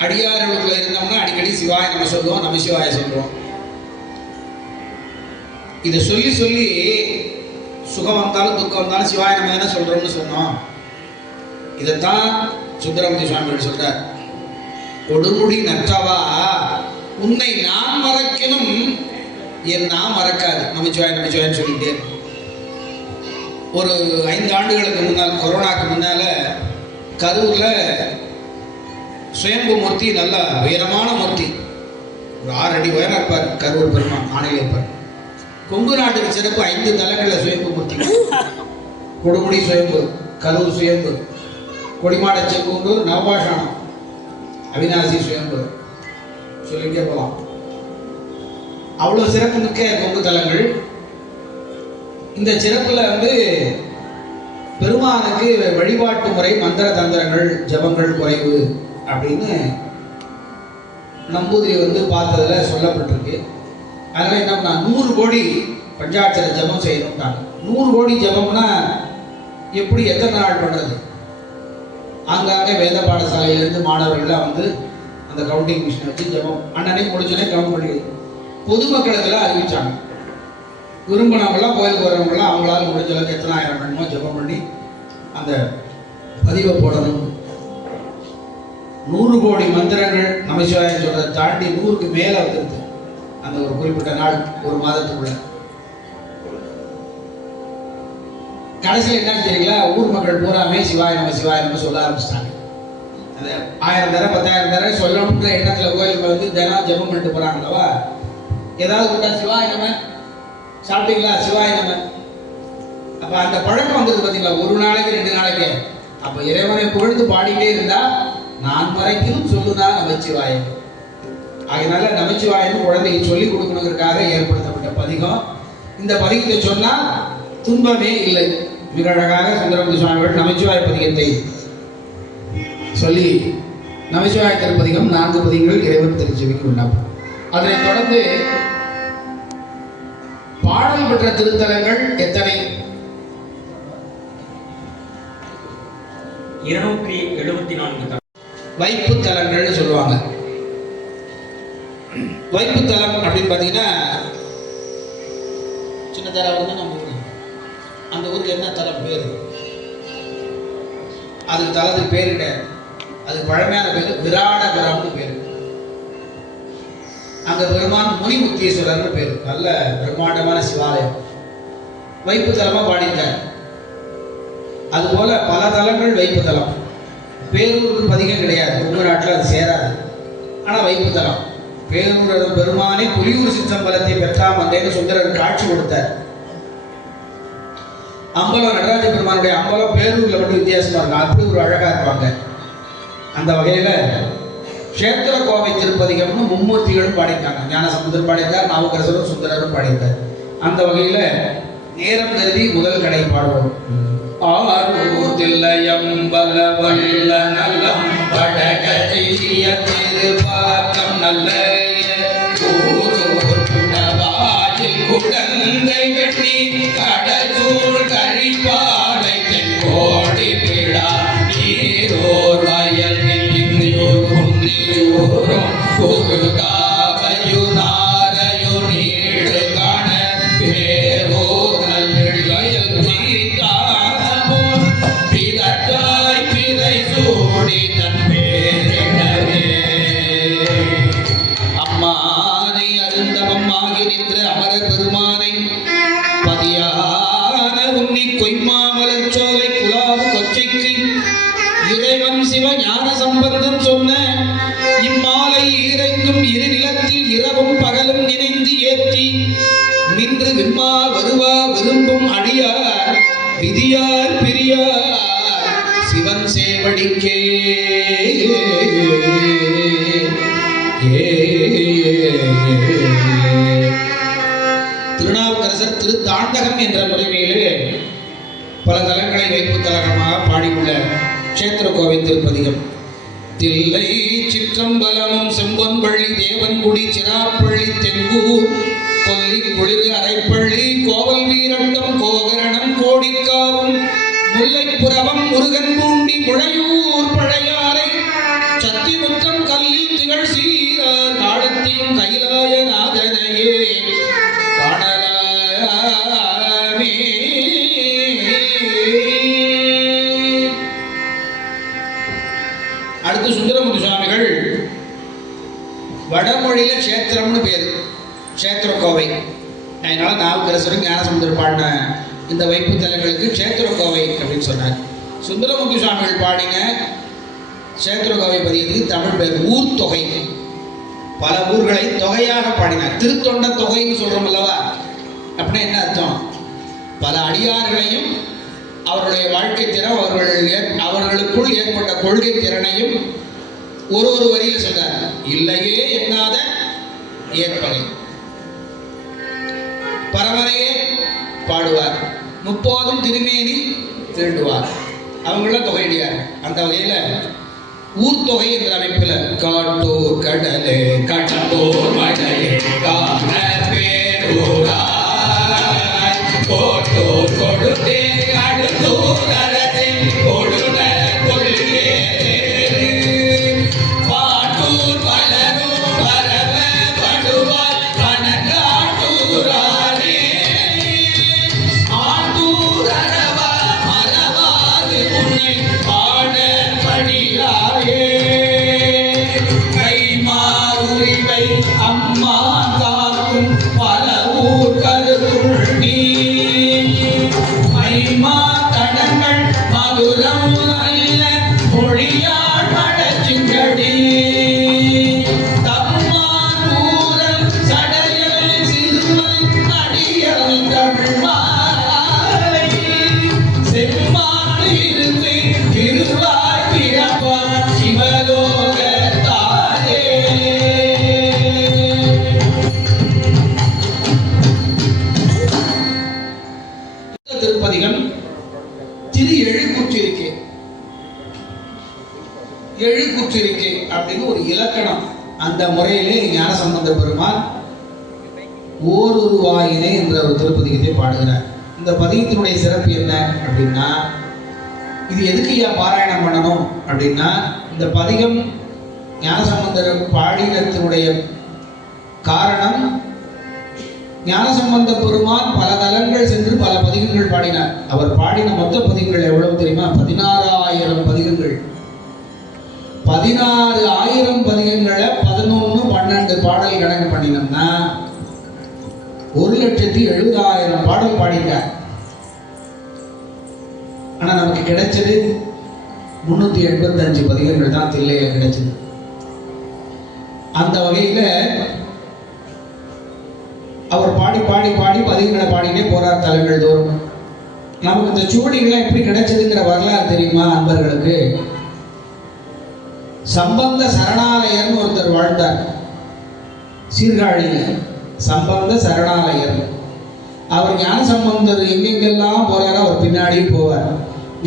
அடியார்களுக்குள்ள இருந்தோம்னா அடிக்கடி சிவாய நம்ம சொல்லுவோம், நம்ம சிவாய சொல்லுவோம். இதை சொல்லி சொல்லி சுகம் வந்தாலும் துக்கம் வந்தாலும் சிவாய நம்ம தானே சொல்றோம்னு சொன்னோம். இதைத்தான் சுந்தரமூர்த்தி சுவாமிகள் சொல்றார். கொடுமுடி நற்றவா உன்னை நான் மறக்கணும், என் நான் மறக்காது. நமச்சிவாயன்னு சொல்லிட்டே இருக்கும். ஒரு 5 ஆண்டுகளுக்கு முன்னால், கொரோனாக்கு முன்னால கரூர்ல சுயம்பு மூர்த்தி, நல்ல உயரமான மூர்த்தி, ஒரு 6 அடி உயரம் இருப்பார். கரூர் பெருமான் ஆணையில் இருப்பார். கொங்கு நாட்டுக்கு சிறப்பு 5 தலங்களில் சுயம்பு மூர்த்தி. கொடுமுடி சுயம்பு, கரூர் சுயம்பு, கொடிமாட செங்கூர், நவபாஷானம், அவிநாசி சுயம்பு, சொல்லிட்டே போகலாம். அவ்வளோ சிறப்பு மிக்க கொங்கு தலங்கள். இந்த சிறப்புல பெருமானுக்கு வழிபாட்டு முறை, மந்திர தந்திரங்கள், ஜபங்கள் குறைவு அப்படின்னு நம்பூதிரி பார்த்ததுல சொல்லப்பட்டிருக்கு. அதனால என்ன பண்ணா 100 கோடி பஞ்சாட்சர ஜபம் செய்யணும்னாங்க. 100 கோடி ஜபம்னா எப்படி, எத்தனை நாள் பண்றது? ஆங்காங்கே வேத பாடசாலையிலேருந்து மாணவர்கள்லாம் அந்த கவுண்டிங் மிஷினை வச்சு ஜபம் அன்னன்னைக்கு முடிச்சோடனே கவுண்ட் பண்ணி பொதுமக்களுக்கெல்லாம் அறிவிச்சாங்க. விரும்பினவங்களாம், கோயிலுக்கு வரவங்களாம் அவங்களால முடிஞ்ச அளவுக்கு எத்தனை ஆயிரம் வேணுமோ ஜபம் பண்ணி அந்த பதிவை போடணும். 100 கோடி மந்திரங்கள் நமசிவாயம் சொல்றதை தாண்டி 100க்கு மேலே வந்துருது அந்த ஒரு குறிப்பிட்ட நாள், ஒரு மாதத்துக்குள்ள. கடைசியில் என்னன்னு தெரியுங்களா, ஊர் மக்கள் பூராமே சிவாய நம்ம சொல்ல ஆரம்பிச்சிட்டாங்க. அந்த 1000 தடவை 10,000 தடவை சொல்லணுன்ற எண்ணத்தில் கோயிலுக்கு தினம் ஜபம் பண்ணிட்டு போறாங்களவா. ஏதாவது கூட்டா சிவாய நம்ம சாப்பிட்டீங்களா, சிவாய நம்ம. அப்ப அந்த பழக்கம் வந்தது பார்த்தீங்களா, 1 நாளைக்கு 2 நாளைக்கு. அப்ப இறைவனை புகழ்ந்து பாடிட்டே இருந்தா நான் மறைக்கணும் சொல்லுதான் நமச்சிவாயம். அதனால நமச்சிவாயன்னு குழந்தைக்கு சொல்லிக் கொடுக்கணுங்கிறதுக்காக ஏற்படுத்தப்பட்ட பதிகம். இந்த பதிகத்தை சொன்னால் துன்பமே இல்லை. மிக அழகாக சுந்தரமூர்த்தி சுவாமிகள் நமச்சிவாய பதிகத்தை சொல்லி நமச்சிவாய திருப்பதிகம் 4 பதிகங்கள் இறைவன் திருச்செவிக்கு விண்ணப்பம். அதனைத் தொடர்ந்து பாடல் பெற்ற திருத்தலங்கள் எத்தனை? 274 வைப்பு தலங்கள்னு சொல்லுவாங்க. வைப்பு தலம் அப்படின்னு பார்த்தீங்கன்னா சின்ன தலம் தான் நம்ம ஊர். அந்த ஊருக்கு என்ன தலம் பேர்? அதுக்கு தலத்துக்கு பேர் கிடையாது. அதுக்கு பழமையான பேர் விராடபுரம்னு பேர். அங்க பெருமான் முனிமுக்தீஸ்வரர்னு பேர். நல்ல பிரம்மாண்டமான சிவாலயம். வைப்பு தலமா பாடிட்டார். அதுபோல பல தலங்கள் வைப்பு தலம். பேரூருக்கு பதிகம் கிடையாது. உங்க நாட்டில் அது சேராது. ஆனால் வைப்பு தலம். பேரூர் பெருமானே புலியூர் சிற்றம்பலத்தை பெற்றாம் வந்தேன்னு சுந்தரர் காட்சி கொடுத்தார். அம்பலம் நடராஜ பெருமானுடைய அம்பலம் பேரூர்ல மட்டும் வித்தியாசமா இருக்கும். அப்படி ஒரு அழகா இருப்பாங்க. அந்த வகையில கஷேத்திர கோவை திருப்பதிகம்னு மும்மூர்த்திகளும் பாடியிருக்காங்க. ஞான சமுதர் பாடியிருக்கார், நாவுக்கரசரும் சுந்தரரும் பாடியிருக்கார். அந்த வகையில நேரம் கருதி முதல் கடை பாடுவோம். ஆரூர் தில்லையம்பல வல்ல நலம் வடகதிய திருப்பாக்கம் நல்ல ஊரூர் குடவாயில் குடந்தை வெட்டி கடலூர் கழிப்பாலை தென்கோடி விழா நீரோர் வயல் நெல்லியூர் குன்னியூரும் குறுகாவையு நாரையு நீடு காண பேரோர் நல்லிழயல் தீர்த்தானமும் பிதற்றாய் பிறை சூடி தன் பேரிடவே அம்மானை அருந்தவம் ஆகி நின்ற அமர பெருமானை பதியான உன்னி கொய்மாமலர் சோலை குலாவு கொச்சைக்கு இறைவன் சிவ ஞான சம்பந்தம் சொன்ன இம்மாலை இறைந்தும் இரு நிலத்தில் இரவும் பகலும் நினைந்து ஏற்றி நின்று விம்மா வருவா விரும்பும் அடியார் விதியார் பிரியார் சிவன் சேவடிக்கே. திருநாவுக்கரசர் திருத்தாண்டகம் என்ற முறைமையிலே பல தலங்களை வைப்பு தலகமாக பாடியுள்ள கஷேத்திர கோவை திருப்பதிகம். தில்லை சிற்றம்பலமும் செம்பொன்பள்ளி தேவன்குடி சிராப்பள்ளி தெங்கூர் கொல்லி குளிர் அரைப்பள்ளி கோவல் வீரட்டம் கோகரணம் கோடிக்காவும் முல்லைப்புறவம் முருகன் பூண்டி முழையூர் பழையாறை சத்திமுற்றம் கல்லில் திகழ் சீரார் காலத்தையும் கைலாய நாதனையே காணலாமே. அடுத்து சுந்தரமூர்த்தி சுவாமிகள் வடமொழியில கஷேத்திரம்னு பேர், கஷேத்திர கோவை. அதனால நாவுக்கரசரும் ஞானசமுந்தர் பாடின இந்த வைப்பு தலங்களுக்கு கஷேத்திர கோவை அப்படின்னு சொன்னார். சுந்தரமூர்த்தி சுவாமிகள் பாடின கஷேத்திர கோவை பதியத்துக்கு தமிழ் பேர் ஊர் தொகை. பல ஊர்களை தொகையாக பாடினார். திருத்தொண்ட தொகைன்னு சொல்றோம் அல்லவா? அப்படின்னா என்ன அர்த்தம்? பல அடியார்களையும் அவர்களுடைய வாழ்க்கை திறம் அவர்களுக்குள் ஏற்பட்ட கொள்கை திறனையும் ஒரு வரியில் சொல்றார். இல்லையே எண்ணாத ஏற்பகை பரவரையே பாடுவார், முப்போதும் திருமேனி தீண்டுவார். அவங்கள தொகையடியார். அந்த வகையில ஊர் தொகை என்ற அமைப்பில் காட்டூர் கடலே கடம்பூர் மழையே காண பேரூரா கோட்டூர் கொடுத்தே அடுத்தூர் அரசை கொடுன கொள்கே பாட்டூர் வளரும் பரவ படுவார் கனகாட்டூரானே ஆட்டூர் அரவா மரவாது உன்னை பாட படியாயே கைமா உரிவை அம்மா காக்கும் பல ஊர் கருத்துள் நீ மைமா தடங்கள் மதுரம் அல்ல மொழியாள் மடச்சுங்கடி தம்மானூரல் சடையல் சிறுவல் அடியல் தமிழ்மாலை செம்மான் இருந்து திருவாய் பிறப்பார் சிவலோகத்தாரே அந்த முறையிலே ஞானசம்பந்த பெருமான் ஓருருவாயினை என்ற ஒரு திருப்பதிகத்தை பாடுகிறார். இந்த பதிகத்தினுடைய சிறப்பு என்ன அப்படின்னா, இது எதுக்கு பாராயணம் பண்ணணும் அப்படின்னா, இந்த பதிகம் ஞானசம்பந்தர் பாடினத்தினுடைய காரணம், ஞானசம்பந்த பெருமான் பல தலங்கள் சென்று பல பதிகங்கள் பாடினார். அவர் பாடின மொத்த பதிகங்கள் எவ்வளவு தெரியுமா? 16,000 பதிகங்கள். 16,000 பதிகங்களை 11, 12 பாடல் கணக்கு பண்ணினோம்னா 1,70,000 பாடல் பாடிட்டார். ஆனா நமக்கு கிடைச்சது 385 பதிகங்கள் தான் தில்லையில கிடைச்சது. அந்த வகையில அவர் பாடி பாடி பாடி பதிகங்களை பாடிட்டே போறார் தலங்கள் தோறும். நமக்கு இந்த சுவடிகள்லாம் எப்படி கிடைச்சதுங்கிற வரலாறு தெரியுமா அன்பர்களுக்கு? சம்பந்த சரணாலயர்னு ஒருத்தர் வாழ்ந்தார் சீர்காழியில. சம்பந்த சரணாலயர். அவர் ஞானசம்பந்தர் எங்கெங்கெல்லாம் போறாரோ அவர் பின்னாடியே போவார்.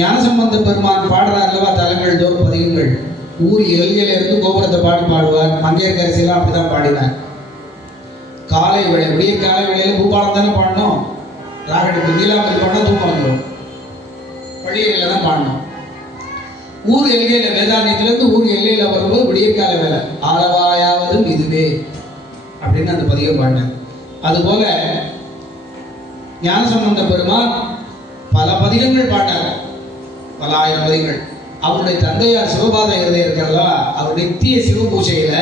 ஞானசம்பந்த பெருமான் பாடுறார் அல்லவா தலங்கள் தோறும் பதிகங்கள். ஊர் எல்கையில இருந்து கோபுரத்தை பாடுவார். மங்கையர்கரசியெல்லாம் அப்படிதான் பாடினார். காலை வேளை, விடிய காலை வேளையில பூபாலம் தானே பாடணும். ராகடிப்பு நீலாம்பரி பாடினா தூக்கம் வந்துடும். பள்ளியில தான் பாடணும். ஊர் எல்கையில வேதாந்தியிலிருந்து ஊர் எல்லையில வரும்போது விடியற்கால வேலை. ஆளவாயாவதும் இதுவே அப்படின்னு அந்த பதிகம் பாடினார். அதுபோல ஞானசம்பந்த பெருமான் பல பதிகங்கள் பாடினார், பல ஆயிரம் பதிகங்கள். அவருடைய தந்தையார் சிவபாத இருதயம் இருக்கிறதா, அவர் நித்திய சிவ பூஜையில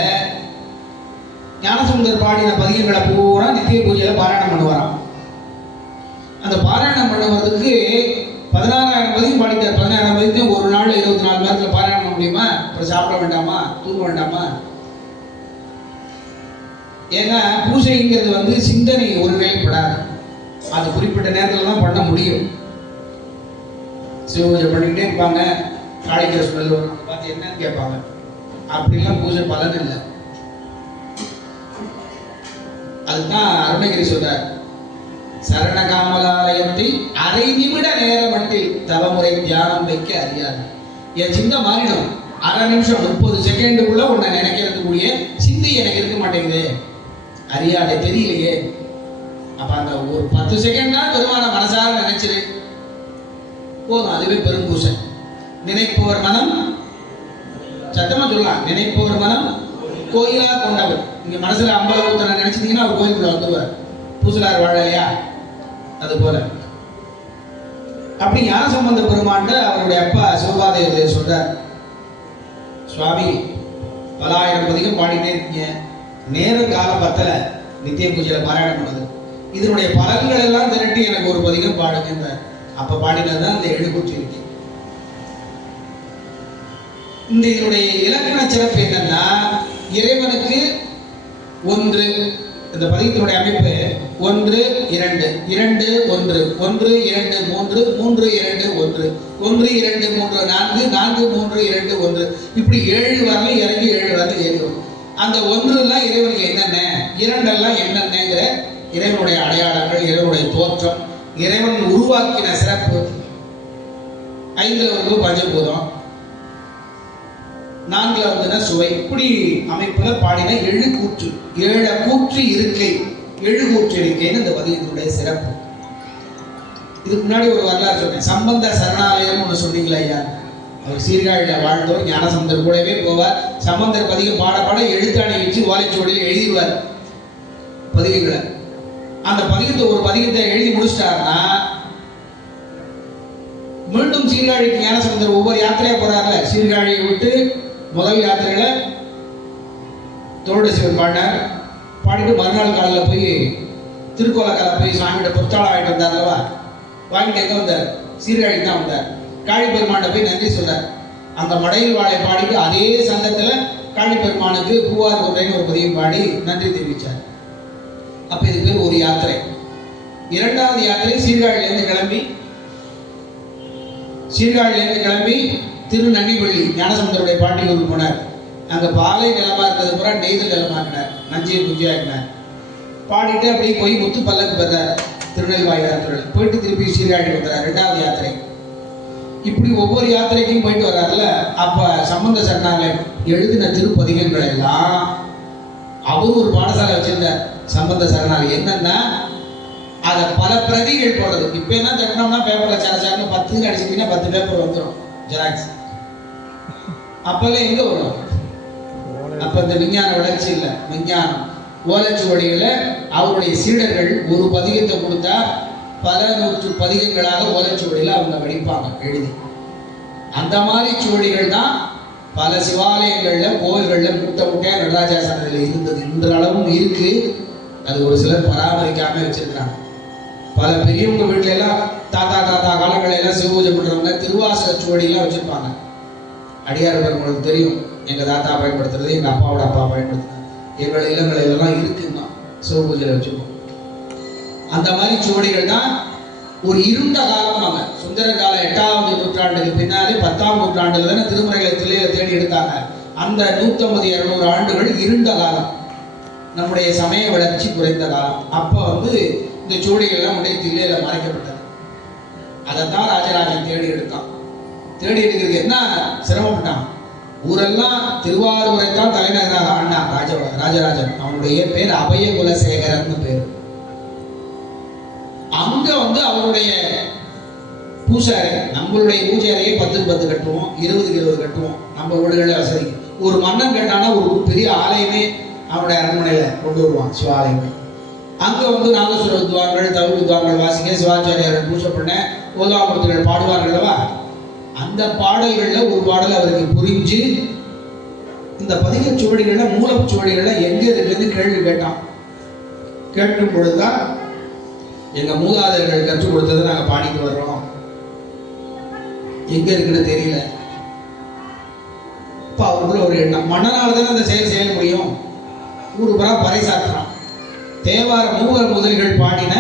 ஞானசம்பந்தர் பாடின பதிகங்களை பூரா நித்திய பூஜையில பாராயணம் பண்ணுவாராம். அந்த பாராயணம் பண்ணுவதற்கு 16,000 பதிகம் பாடிட்டார். 16,000 பதிகம் ஒரு நாள் 24 மணி நேரத்தில் பாராயணம் பண்ண முடியுமா? அப்புறம் சாப்பிட வேண்டாமா? தூங்க வேண்டாமா? ஏன்னா பூஜைங்கிறது சிந்தனை ஒருவேளைப்படாது. அது குறிப்பிட்ட நேரத்தில் தான் பண்ண முடியும். சிவ பூஜை பண்ணிக்கிட்டே இருப்பாங்க. காளிக்கிற ஸ்மெல் வரும், பார்த்து என்னன்னு கேட்பாங்க. அப்படிலாம் பூஜை பலன் இல்லை. அதுதான் அருணகிரி சொல்றார், சரண காமலாலயத்தை அரை நிமிட நேரமட்டில் தவமுறை தியானம் வைக்க அறியாது. என் சிந்தை மாறிடும். அரை நிமிஷம் 30 செகண்டுக்குள்ள உன்னை நினைக்கிறதுக்குரிய சிந்தை எனக்கு இருக்க மாட்டேங்குது, அறியாதே, தெரியலையே. அப்ப அந்த ஒரு 10 செகண்ட்னா பெருமான மனசார நினைச்சிரு போதும், அதுவே பெரும் பூசை. நினைப்பவர் மனம், சத்தமா சொல்லலாம், நினைப்பவர் மனம் கோயிலா கொண்டவர். நீங்க மனசுல அம்பலபூத்தனை நினைச்சிட்டீங்கன்னா அவர் கோயிலுக்குள்ள வந்துருவார். பூசலார் வாழலையா? அது போல அப்படி ஞானசம்பந்த பெருமாண்ட அவருடைய அப்பா சிவபாத சொல்றார், சுவாமி 10,000 பதிகம் பாடிட்டே இருக்கீங்க, நேரம் காலம் பத்தல நித்திய பூஜையில பாராயணம் பண்ணது. இதனுடைய பலன்கள் எல்லாம் திரட்டி எனக்கு ஒரு பதிகம் பாடுங்க. அப்ப பாடினதுதான் இந்த எழுக்கூற்று இருக்கு. இந்த இதனுடைய இலக்கண சிறப்பு என்னன்னா, இறைவனுக்கு ஒன்று, இந்த பதிகத்தினுடைய அமைப்பு 1 2 2 1 1 2 3 3 2 1 1 2 3 4 4 3 2 1 இப்படி 7 வரல இறங்கி 7 வரல ஏறி வரும். அந்த 1 எல்லாம் இறைவனுக்கு என்னென்ன, 2 எல்லாம் என்னென்னங்கிற இறைவனுடைய அடையாளங்கள், இறைவனுடைய தோற்றம், இறைவன் உருவாக்கின சிறப்பு. 5 பஞ்சபூதம், 4 சுவை. இப்படி அமைப்புல பாடின எழுக்கூற்று, 7 கூற்று இருக்கை, எழுக்கூற்று இருக்கைன்னு இந்த பதிகத்தினுடைய சிறப்பு. இதுக்கு முன்னாடி ஒரு வரலாறு சொன்னேன். சம்பந்த சரணாலயம் ஒன்று சொன்னீங்களா ஐயா? அவர் சீர்காழியில வாழ்ந்தவர். ஞானசம்பந்தர் கூடவே போவார். சம்பந்தர் பதிகம் பாட பாட எழுத்தாணி வச்சு ஓலைச்சுவடியில் எழுதிடுவார் பதிகங்களை. அந்த பதிகத்தை ஒரு பதிகத்தை எழுதி முடிச்சிட்டாருன்னா மீண்டும் சீர்காழிக்கு ஞானசம்பந்தர் ஒவ்வொரு யாத்திரையா போறாருல, சீர்காழியை விட்டு முதல் யாத்திரையில தோடு சிவன் பாடினார். பாடிட்டு மறுநாள் காலையில் போய் திருக்கோலக்கால போய் சுவாமியோட புத்தாளம் வாங்கிட்டு வந்தார் அல்லவா. வாங்கிட்டு எங்க வந்தார்? சீர்காழிக்கு தான் வந்தார். காளி பெருமாண்ட போய் நன்றி சொன்னார். அந்த மடையில் வாழை பாடிட்டு அதே சந்தத்துல காளி பெருமானுக்கு பூவார் கொன்றைன்னு ஒரு பதியம் பாடி நன்றி தெரிவித்தார். அப்ப இது பேர் ஒரு யாத்திரை. 2வது யாத்திரை சீர்காழியிலேருந்து கிளம்பி திருநன்னிப்பள்ளி ஞானசம்பந்தருடைய பாட்டியூருக்கு போனார். அங்க பாலை நிலமா இருக்கிறது பூரா நெய்தல் நிலமாக்கினார், நஞ்சியை குஞ்சியாக்கினார். பாடிட்டு அப்படியே போய் முத்து பல்லக்கு பெறார் திருநெல்வாயிரத்துல. போயிட்டு திருப்பி சீர்காழி வந்தார் 2வது யாத்திரை. இப்படி ஒவ்வொரு யாத்திரைக்கும் போயிட்டு வர்றாருல. அப்ப சம்பந்த சரணாலயம் எழுதின திருப்பதிகங்கள் எல்லாம் அவரும் ஒரு பாடசாலை வச்சிருந்தார் சம்பந்த சரணாலயம். என்னன்னா அதை பல பிரதிகள் போடுறது. இப்போ என்ன தட்டினோம்னா பேப்பரில் சார்னு 10 அடிச்சிட்டிங்கன்னா 10 பேப்பர் வந்துடும் ஜெராக்ஸ். அப்பெல்லாம் எங்கே வரும்? அப்போ இந்த விஞ்ஞான வளர்ச்சி இல்லை. விஞ்ஞானம் ஓலைச்சுவடிகளை அவருடைய சீடர்கள் ஒரு பதிகத்தை கொடுத்தா பல நூற்று பதிகங்களாக ஓலைச்சுவடியில் அவங்க வடிப்பாங்க எழுதி. அந்த மாதிரி சுவடிகள் தான் பல சிவாலயங்களில் கோவில்களில் மூட்டையாக நடராஜாசனத்தில் இருந்தது. இன்றளவும் இருக்கு. அது ஒரு சிலர் பராமரிக்காம வச்சிருக்காங்க. பல பெரியவங்க வீட்டில எல்லாம் தாத்தா காலங்களெல்லாம் சிவபூஜை பண்ணுறவங்க திருவாசக சுவடியெல்லாம் வச்சிருப்பாங்க. அடியார்கள் உங்களுக்கு தெரியும், எங்கள் தாத்தா பயன்படுத்துறது, எங்கள் அப்பாவோட அப்பா பயன்படுத்துறது, எங்கள் இல்லங்களிலெல்லாம் இருக்குன்னா சிவபூஜையில் வச்சுருக்கோம். அந்த மாதிரி சுவடிகள் தான் ஒரு இருண்ட காலம். நாங்க சுந்தர காலம் 8ஆம் நூற்றாண்டுக்கு பின்னாலே 10ஆம் நூற்றாண்டுல தானே திருமுறைகளை தில்லையில தேடி எடுத்தாங்க. அந்த 150-200 ஆண்டுகள் இருண்ட காலம், நம்முடைய சமய வளர்ச்சி குறைந்த காலம். அப்போ இந்த சுவடிகள்லாம் உடைய தில்லையில மறைக்கப்பட்டது. அதைத்தான் ராஜராஜன் தேடி எடுத்தான். தேடி எடுக்கிறதுக்கு என்ன சிரமப்பட்டான்? ஊரெல்லாம் திருவாரூரைத்தான் தலைநகராக ஆண்டான் ராஜராஜன். அவனுடைய பேர் அபய குலசேகரன் பேர். அங்க அவருடைய பூசாரி, நம்மளுடைய பூஜை அறையை 10க்கு 10 கட்டுவோம், 20க்கு 20 கட்டுவோம். நம்ம வீடுகளில் வசதி. ஒரு மன்னன் கட்டானா ஒரு பெரிய ஆலயமே அவனுடைய அரண்மனையில கொண்டு வருவான், சிவாலயமே. அங்க நாதஸ்வர வித்வான்கள், தமிழ் வித்வான்கள் வாசிக்க, சிவாச்சாரியார்கள் பூஜை பண்ண, ஓதாமூர்த்திகள் பாடுவார்களவா. அந்த பாடல்கள்ல ஒரு பாடல் அவருக்கு புரிஞ்சு இந்த பதிக சுவடிகள்ல மூலச்சுவடிகள்ல எங்க இருக்குன்னு கேள்வி கேட்டான். கேட்கும் பொழுதுதான் எங்க மூதாதையர்கள் கற்றுக் கொடுத்ததை நாங்க பாடிட்டு வர்றோம், எங்க இருக்குன்னு தெரியல. இப்ப அவருக்குள்ள ஒரு எண்ணம், மன்னனால தானே அந்த செயல் செய்ய முடியும். ஊரு புறா பறைசாற்றான். தேவார மூவர் முதலிகள் பாடின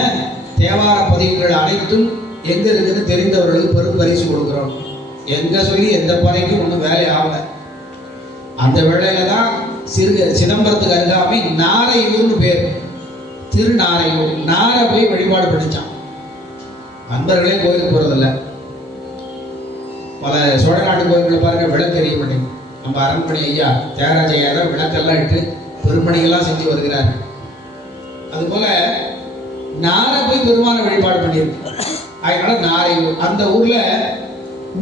தேவார பதிவுகள் அனைத்தும் எங்க இருக்குன்னு தெரிந்தவர்களுக்கு பெரும் பரிசு கொடுக்குறோம். எங்க சொல்லி எந்த பறைக்கும் ஒன்றும் வேலை ஆகல. அந்த வேளையில தான் சிதம்பரத்துக்கு அருகாமை நாரையூர்னு பேர், திருநாரையூர். நாரை போய் வழிபாடு பண்ணிச்சான். அன்பர்களே கோயிலுக்கு போறதில்ல. பல சோழ நாட்டு கோயில்களை பாருங்க, விளக்கு எரிய மாட்டேங்குது. நம்ம அரண்மனை ஐயா தியாகராஜ ஐயா தான் விளக்கெல்லாம் இட்டு பெருமணிகள்லாம் செஞ்சு வருகிறார். அதுபோல நாரை போய் பெருமான வழிபாடு பண்ணியிருக்கு. அதனால நாரையூர். அந்த ஊர்ல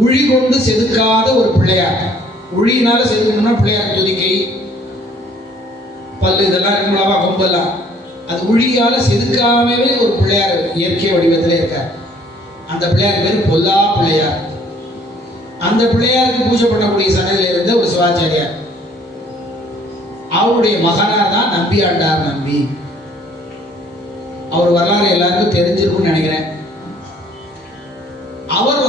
உழி கொண்டு செதுக்காத ஒரு பிள்ளையார். உழியினால செதுக்கணும்னா பிள்ளையார் துதிக்கை, பல்லு இதெல்லாம் இருக்கும்லாவா, கொம்பெல்லாம். அது உழியால செதுக்காமவே ஒரு பிள்ளையார் இயற்கை வடிவத்தில் இருக்கார். அந்த பிள்ளையார் பேர் பொல்லா பிள்ளையார். அந்த பிள்ளையாருக்கு பூஜை பண்ணக்கூடிய சன்னதியில் இருந்த ஒரு சிவாச்சாரியார். அவருடைய மகனார் தான் நம்பியாண்டார் நம்பி. அவர் வரலாறு எல்லாருக்கும் தெரிஞ்சிருக்கும்னு நினைக்கிறேன். அவர்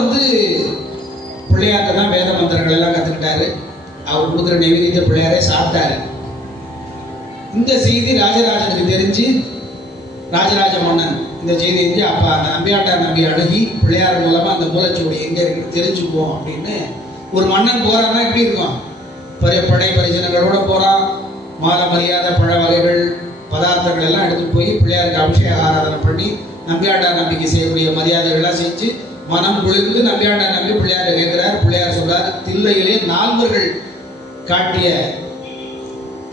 பிள்ளையார்ட்ட தான் வேத மந்திரங்கள் எல்லாம் கத்துக்கிட்டாரு. அவர் கொடுக்குற நைவேத்தியத்தை பிள்ளையாரே சாப்பிட்டாரு. இந்த செய்தி ராஜராஜனுக்கு தெரிஞ்சு, ராஜராஜ மன்னன் இந்த செய்தி தெரிஞ்சு, அப்ப அந்த நம்பியாண்டார் நம்பி அணுகி பிள்ளையார் மூலமா அந்த மூலச்சுவடி எங்க இருக்குன்னு தெரிஞ்சுக்குவோம் அப்படின்னு. ஒரு மன்னன் போறான்னா எப்படி இருக்கும்? படை பரிஜனங்களோட போறான். மாலை மரியாதை, பழ வகைகள், பதார்த்தங்கள் எல்லாம் எடுத்து போய் பிள்ளையாருக்கு அபிஷேக ஆராதனை பண்ணி நம்பியாண்டார் நம்பிக்கை செய்யக்கூடிய மரியாதைகள்லாம் செஞ்சு மனம் குளிர்ந்து நம்பியாண்டார் நம்பி பிள்ளையாரை கேட்கிறார். பிள்ளையார் சொல்றார், தில்லையிலே 4 காட்டிய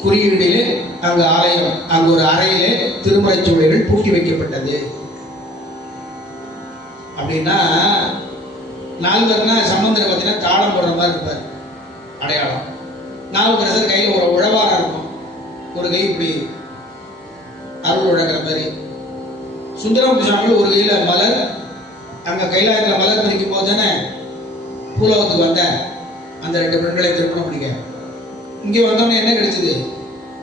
குறியீடிலே அங்கு ஆலயம், அங்கு ஒரு அறையிலே திருமுறை சுவடிகள் பூட்டி வைக்கப்பட்டது. அப்படின்னா 4 சம்பந்தரை பார்த்தீங்கன்னா தாளம் போடுற மாதிரி இருப்பார் அடையாளம். 4 கையில் ஒரு உழவாரம் இருக்கும், ஒரு கை இப்படி அருள் உழக்கிற மாதிரி. சுந்தரமூர்த்தி சுவாமிகள் ஒரு கையில மலர், அங்க கைலாயத்தில் மலர் பறிக்கும் போது தானே பூலோகத்துக்கு வந்த அந்த 2 பெண்களை திருமணம் பண்ணிக்க. இங்கே வந்தோடனே என்ன கிடைச்சது?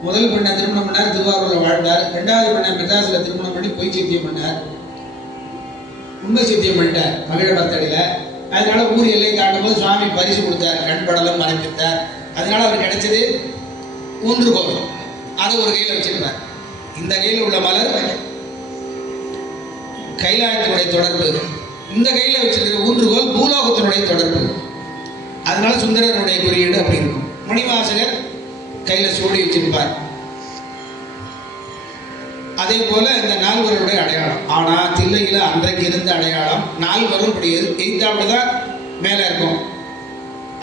முதல் பெண்ணை திருமணம் பண்ணார், திருவாரூர்ல வாழ்ந்தார். 2வது பெண்ணை மெட்ராஸில் திருமணம் பண்ணி பொய் சத்தியம் பண்ணார், உண்மை சத்தியம் பண்ணிட்டார் மகிழ பத்தடியில. அதனால ஊர் எல்லை தாண்டும் போது சுவாமி பரிசு கொடுத்தார், கண்படலம் மறைப்பித்தார். அதனால அவர் கிடைச்சது ஊன்றுகோல். அதை ஒரு கையில் வச்சிருப்பார். இந்த கையில் உள்ள மலர் கைலாயத்தினுடைய தொடர்பு, இந்த கையில் வச்சிருக்கிற ஊன்றுகோல் பூலோகத்தினுடைய தொடர்பு. அதனால சுந்தரனுடைய குறியீடு அப்படி இருக்கும். மணிவாசகர் கையில சூடி வச்சிருப்பார். அதே போல இந்த 4 அடையாளம். ஆனா தில்லையில அன்றைக்கு இருந்த அடையாளம் 4 இப்படி எய்தாப்புதான் மேல இருக்கும்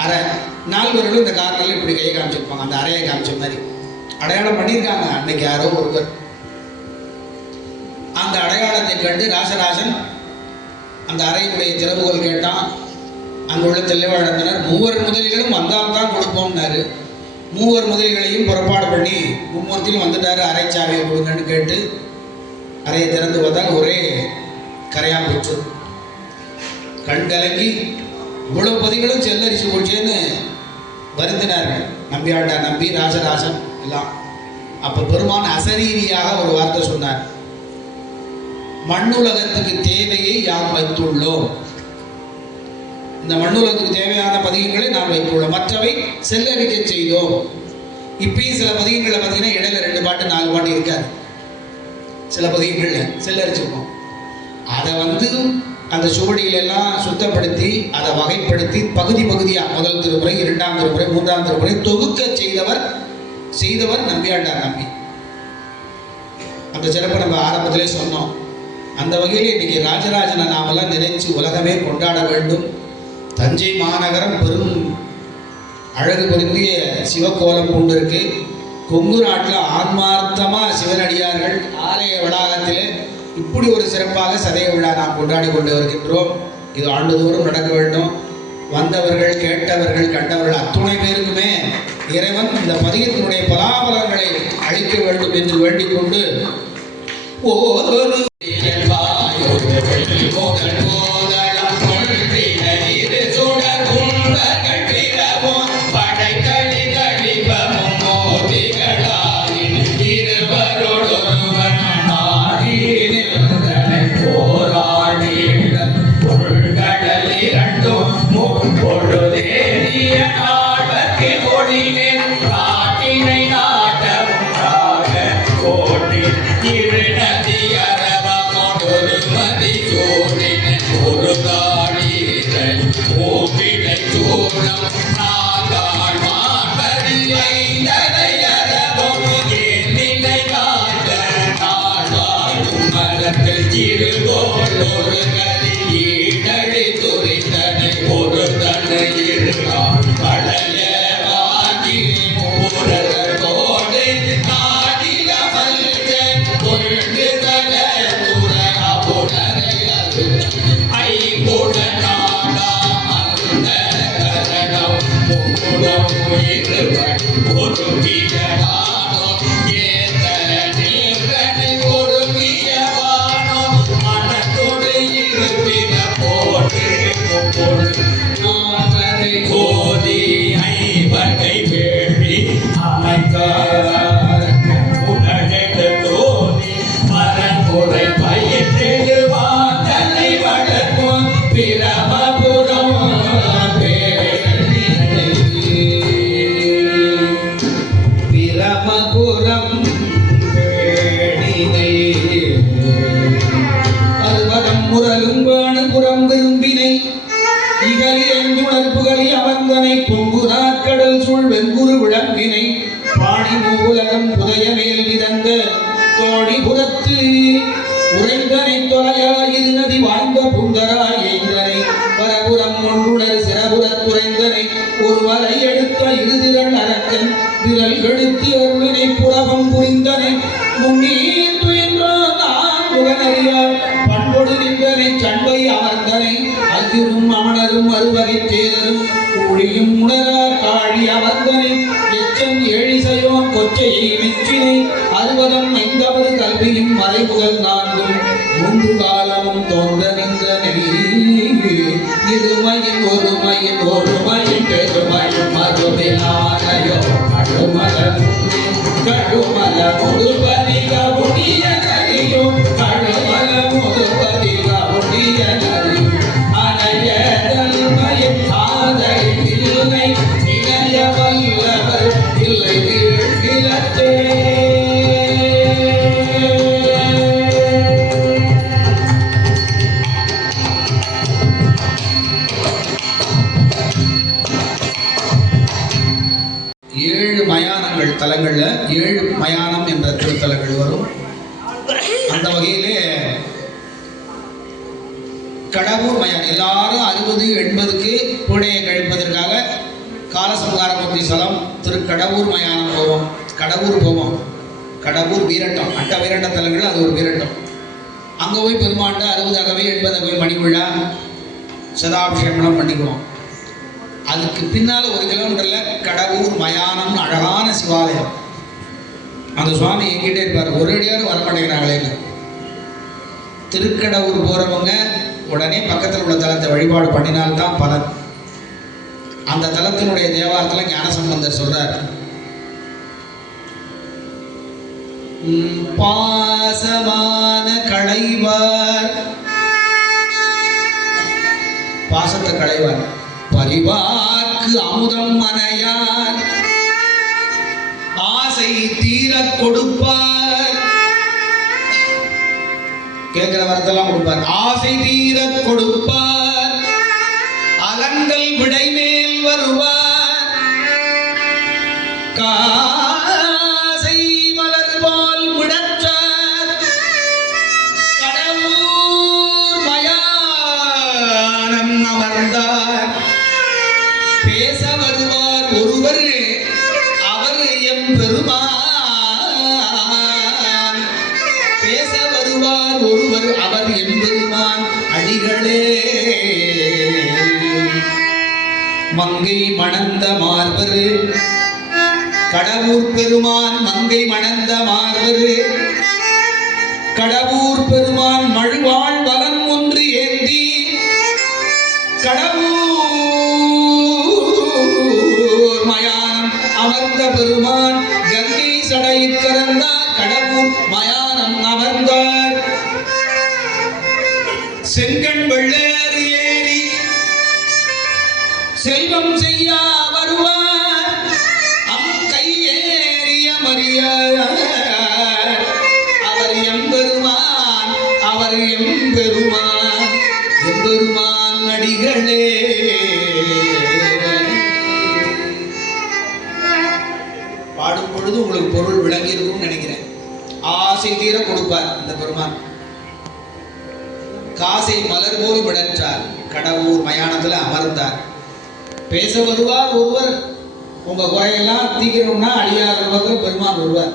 அறை. 4 இந்த காரணம் இப்படி கை காமிச்சிருப்பாங்க, அந்த அறையை காமிச்ச மாதிரி. அடையாளம் பண்ணியிருக்காங்க அன்னைக்கு யாரோ ஒருவர். அந்த அடையாளத்தை கண்டு ராஜராஜன் அந்த அறையுடைய திறவுகோல் கேட்டான். அங்குள்ள தெல்லைவாழந்தனர் 3 முதலிகளும் வந்தால்தான் கொடுப்போம்னாரு. 3 முதலிகளையும் புறப்பாடு பண்ணி மும்மூர்த்தியும் வந்துட்டாரு. அரைச்சாவியை கொடுங்கன்னு கேட்டு அறையை திறந்து பார்த்தால் ஒரே கரையாம்புற்று. கண் கலங்கி இவ்வளவு பதிகளும் செல்லரிச்சு போச்சேன்னு வருந்தினார்கள் நம்பியாண்டார், நம்பி, ராஜராஜன் எல்லாம். அப்ப பெருமான் அசரீரியாக ஒரு வார்த்தை சொன்னார். மண்ணுலகத்துக்கு தேவையை யாம் வைத்துள்ளோம். இந்த மண்ணுலகத்துக்கு தேவையான பதிகங்களை நாம் வைத்துள்ளோம், மற்றவை செல்லரிக்க செய்தோம். இப்பயும் சில பதிகங்களை பார்த்தீங்கன்னா இடையில 2 பாட்டு 4 பாட்டு இருக்காது. சில பதிகங்கள்ல செல்லரிச்சிருக்கோம். அதை அந்த சுவடியிலெல்லாம் சுத்தப்படுத்தி அதை வகைப்படுத்தி பகுதி பகுதியாக 1 திருமுறை 2ஆம் திருமுறை 3ஆம் திருமுறை தொகுக்க செய்தவர் நம்பியாண்டார் நம்பி. அந்த சிறப்பை நம்ம ஆரம்பத்திலே சொன்னோம். அந்த வகையில் இன்னைக்கு ராஜராஜனை நாமெல்லாம் நினைச்சு உலகமே கொண்டாட வேண்டும். தஞ்சை மாநகரம் பெரும் அழகு பொருந்திய சிவக்கோலம் கொண்டிருக்கு. கொங்கு நாட்டில் ஆன்மார்த்தமாக சிவனடியார்கள் ஆலய வளாகத்திலே இப்படி ஒரு சிறப்பாக சதய விழா நாம் கொண்டாடி கொண்டு வருகின்றோம். இது ஆண்டுதோறும் நடக்க வேண்டும். வந்தவர்கள், கேட்டவர்கள், கண்டவர்கள் அத்துணை பேருக்குமே இறைவன் இந்த பதிகத்தினுடைய பலாபலங்களை அளிக்க வேண்டும் என்று வேண்டிக் கொண்டு தலங்கள்ல 7 மயானம் என்ற திருத்தலங்கள் வரும். அந்த வகையிலே கடவுர் மயானம் எல்லாரும் 60-80க்கு பூடையை கழிப்பதற்காக காலசம்ஹாரமூர்த்தி ஸ்தலம் திருக்கடவுர் மயானம் போவோம். கடவுர் போவோம். கடவுர் வீரட்டம், அட்ட வீரட்ட தலங்கள் அது ஒரு வீரட்டம். அங்கே போய் பெருமாண்ட 60 அகவை 80 அகவை மணி விழா சதாபிஷேகம்லாம் பண்ணிக்குவோம். அதுக்கு பின்னால் 1 கிலோமீட்டரில் கடவுர் மயானம்னு அழகான சிவாலயம். அந்த சுவாமி எங்கிட்டே இருப்பார், ஒரு அடியாரும் வரமாட்டேங்கிறாங்களேன்னு. திருக்கடவுர் போகிறவங்க உடனே பக்கத்தில் உள்ள தலத்தை வழிபாடு பண்ணினால்தான் பலன். அந்த தலத்தினுடைய தேவாரத்தில் ஞானசம்பந்தர் சொல்றார், பாசமான களைவார், பாசத்தை களைவார், பரிவார்க்கு அமுதம் மனையார், ஆசை தீர கொடுப்பார், கேட்கிற வரத்தெல்லாம் கொடுப்பார், ஆசை தீர கொடுப்பார், அலங்கள் விடைமேல் வருவார், காசை மலர்பால் விடற்றார், கடவுர் மயானம் அமர்ந்தார், பேச வருவார் ஒருவர் அவர் எம் பெருமான், பேச வருவார் ஒருவர் அவர் எம்பெருமான் அடிகளே. மங்கை மணந்த மார்பரு கடவுர் பெருமான், மங்கை மணந்த மார்பரு கடவுர் பெருமான், மழுவாழ் வலன் ஒன்று ஏந்தி கடவுர் மயானம் அமர்ந்த பெருமான், கங்கை சடையில் கறந்தார் கடவுர் மயானம் அமர்ந்தார், செங்கண் வெள்ளேறி ஏறி செல்வம் செய்ய வருவார், அம் கையேறிய மரியார், அவர் எம்பெருமான், அவர் எம்பெருமான், எம்பெருமான் அடிகளே. பாடும் பொழுது உங்களுக்கு பொருள் விளங்கி இருக்கும்னு நினைக்கிறேன். ஆசை தீர கொடுப்பார் அந்த பெருமான், காசை மலர் போல் விடற்றார், கடவுர் மயானத்தில் அமர்ந்தார், பேச வருவார் ஒருவர், உங்க குறையெல்லாம் தீக்கிறோம்னா அடியார் ரூபத்தில் பெருமான் வருவார்,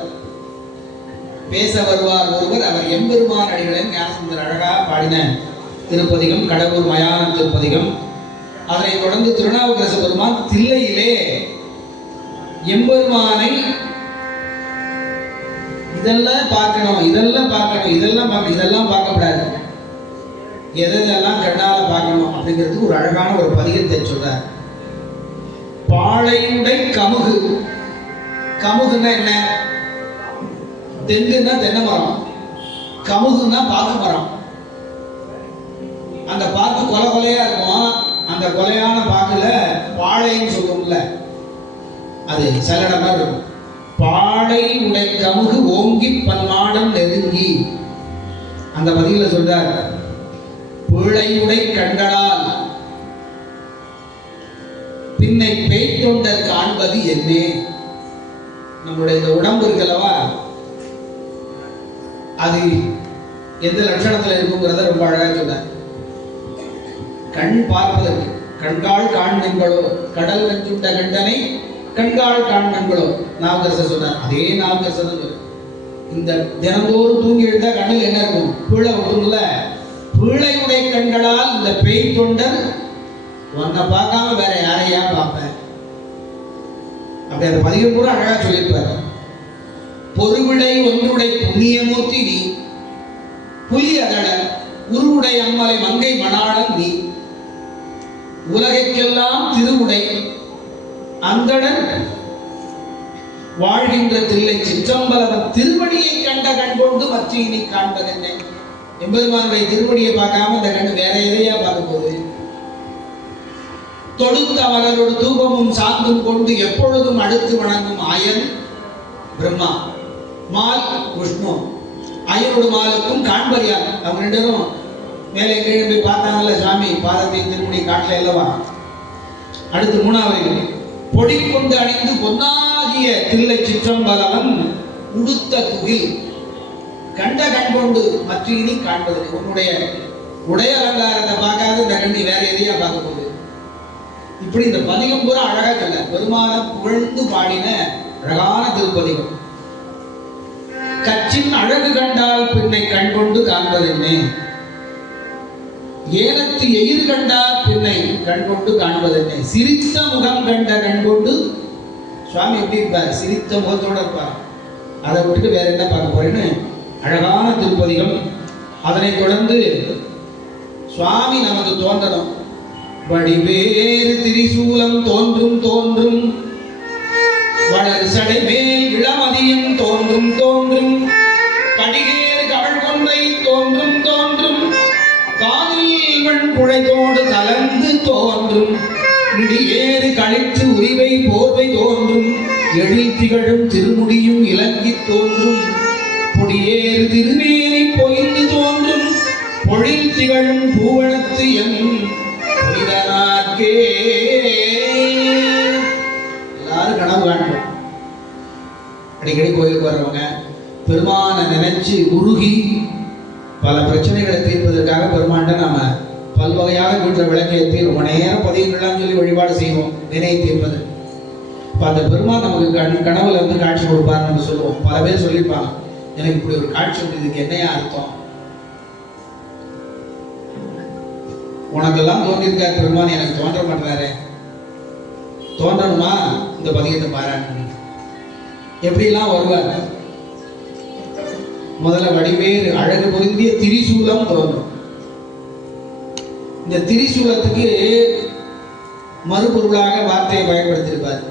பேச வருவார் ஒருவர் அவர் எம்பெருமான் அடிகளின் ஞானசம்பந்தர் அழகா பாடின திருப்பதிகம் கடவுர் மயான திருப்பதிகம். அதனை தொடர்ந்து திருநாவுக்கரசு பெருமான் தில்லையிலே எம்பெருமானை இதெல்லாம் பார்க்கணும், இதெல்லாம் பார்க்கணும், இதெல்லாம் பார்க்கணும், இதெல்லாம் பார்க்கப்படாது, எதெல்லாம் கண்ணால பார்க்கணும் அப்படிங்கிறதுக்கு ஒரு அழகான ஒரு பதிகத்தை சொல்றார். பாளையுடை கமுகு, கமுகுன்னா என்ன? தெங்குன்னா தென்னை மரம், கமுகுன்னா பாக்கு மரம். அந்த பாக்கு கொலை கொலையா இருக்கும், அந்த கொலையான பாக்குல பாளைன்னு சொல்லுவோம்ல, அது சலட மாதிரி இருக்கும். பாளை உடை கமுகு ஓங்கி பன்மாடம் நெருங்கி, அந்த பதில சொல்றார், பிழையுடை கண்களால் பின்னை பேய்த்தொண்டர் காண்பது என்னே. நம்மளுடைய இந்த உடம்பு இருக்கல்லவா, அது எந்த லட்சணத்தில் இருக்குங்கிறத ரொம்ப அழகா சொல்ற. கண் பார்ப்பதற்கு கண்கால் காண்மென்களோ, கடல் நஞ்சுண்ட கண்டனை கண்கால் காண்மென்களோ நாவுக்கரசர் சொன்னார். அதே நாவுக்கரசர் தான் சொல்ற. இந்த தினந்தோறும் தூங்கி எழுந்தா கண்ணில் என்ன இருக்கும்? பீழை விட்டுல, பீழையுடைய கண்களால் இந்த பேய் தொண்டர் உன்னை பார்க்காம வேற யாரையா பார்ப்பேன் அப்படி அந்த பதிகம் கூட அழகா சொல்லியிருப்பாரு. பொருவிடை ஒன்றுடை புண்ணியமூர்த்தி நீ, புலி அகட உருவுடை அம்மலை மங்கை மணாளன் நீ, உலகைக்கெல்லாம் திருவுடை அந்தடன் வாழ்கின்ற தில்லை சிற்றம்பலம் திருவடியை கண்ட கண் கொண்டு மற்ற இனி காண்பது என்ன? எம்பெருமானுடைய திருவடியை பார்க்காம இந்த கண்ணு வேற எதையா பார்க்க போகுது? தொடுத்த மலரோடு தூபமும் சாந்தும் கொண்டு எப்பொழுதும் அடுத்து வணங்கும் ஆயன் பிரம்மா, மால் விஷ்ணு. ஐயனோடு மாலுக்கும் காண்பறியார், அவங்க 2 பேரும் மேலே கீழே போய் பார்த்தாங்கல்ல சாமி பாதத்தையும் திருமுடி காட்டல அல்லவா. அடுத்து 3வது, பொடி கொண்டு அணிந்து பொன்னாகிய தில்லை சிற்றம்பலவன் உடுத்த துகில் கண்ட கண் கொண்டு மற்ற இனி காண்பது. உன்னுடைய உடைய அலங்காரத்தை பார்க்காத இந்த கண்ணி வேற எதையா பார்க்க போகுது? இப்படி இந்த பதிகம் பூரா அழகா சொல்ல பெருமான புகழ்ந்து பாடின அழகான திருப்பதிகம். கச்சின் அழகு கண்டால் பின்னை கண்கொண்டு காண்பதென்னே, ஏலத்து எயிர் கண்டால் பின்னை கண்கொண்டு காண்பதென்னே, சிரித்த முகம் கண்ட கண்கொண்டு. சுவாமி எப்படி இருப்பார்? சிரித்த முகத்தோடு இருப்பார். அதை விட்டுட்டு வேற என்ன பார்க்க போறேன்னு அழகான திருப்பதிகம். அதனை தொடர்ந்து சுவாமி நமக்கு தோன்றணும். வடிவேறு திரிசூலம் தோன்றும் தோன்றும், வளர் சடைமேல் இளமதியும் தோன்றும் தோன்றும், கடிகேறு கவள் கொன்றை தோன்றும் தோன்றும், காதில் வெண்குழைத்தோடு கலந்து தோன்றும், இடியேறு கழித்து உரிவை போர்வை தோன்றும், எழில் திகழும் திருமுடியும் இலங்கி தோன்றும், பொடியேறு திருநேரி பொய்ந்து தோன்றும், பொழில் திகழும் பூவனத்து என் புனிதனாக்கே. எல்லாரும் கனவு காண்போம். அடிக்கடி கோயிலுக்கு வர்றவங்க பெருமானை நினைச்சு உருகி பல பிரச்சனைகளை தீர்ப்பதற்காக பெருமான்கிட்ட நாம பல்வகையாக வீட்டில் விளக்கேற்றி ரொம்ப நேரம் பதிவுகள்லாம் சொல்லி வழிபாடு செய்வோம், வினையை தீர்ப்பது. இப்போ அந்த பெருமான் நமக்கு கனவுல வந்து காட்சி கொடுப்பாருன்னு நம்ம சொல்லுவோம். பல பேர் சொல்லியிருப்பாங்க, எனக்கு இப்படி ஒரு காட்சி உண்டு, இதுக்கு என்னையா அர்த்தம்? உனக்கெல்லாம் தோன்றியிருக்கார் பெருமான், எனக்கு தோன்ற மாட்டாரு. தோன்றணுமா? இந்த பதிகத்தை பாராட்டு. எப்படிலாம் வருவார்? முதல்ல வடிவேறு அழகு பொருந்திய திரிசூலம் தோன்றும். இந்த திரிசூலத்துக்கு மறுபொருளாக வார்த்தையை பயன்படுத்தியிருப்பார்.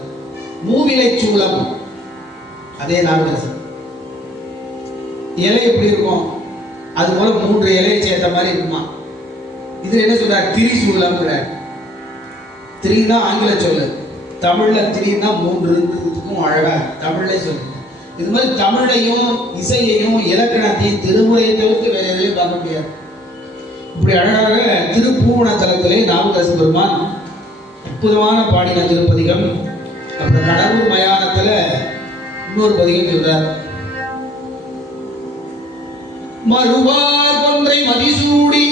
மூவிலை சூலம். அதே நாமதேசம். இலை எப்படி இருக்கும்? அது போல 3 இலையை சேர்த்த மாதிரி இருக்குமா. இதுல என்ன சொல்றார்? திரிசூலம். திரினா ஆங்கில சொல்லு, தமிழ்ல திரினா 3 அழகா தமிழ்ல சொல்லு. இது மாதிரி தமிழையும் இசையையும் இலக்கணத்தையும் திருமுறையை தவிர்த்து வேற எதுலையும் பார்க்க முடியாது. இப்படி அழகாக திருப்பூவனத்தலத்திலே நாவுக்கரசு பெருமான் அற்புதமான பாடின திருப்பதிகம். அப்புறம் கடவுள் மயானத்துல இன்னொரு பதிகம் சொல்றார். மறுவார் கொன்றை மதிசூடி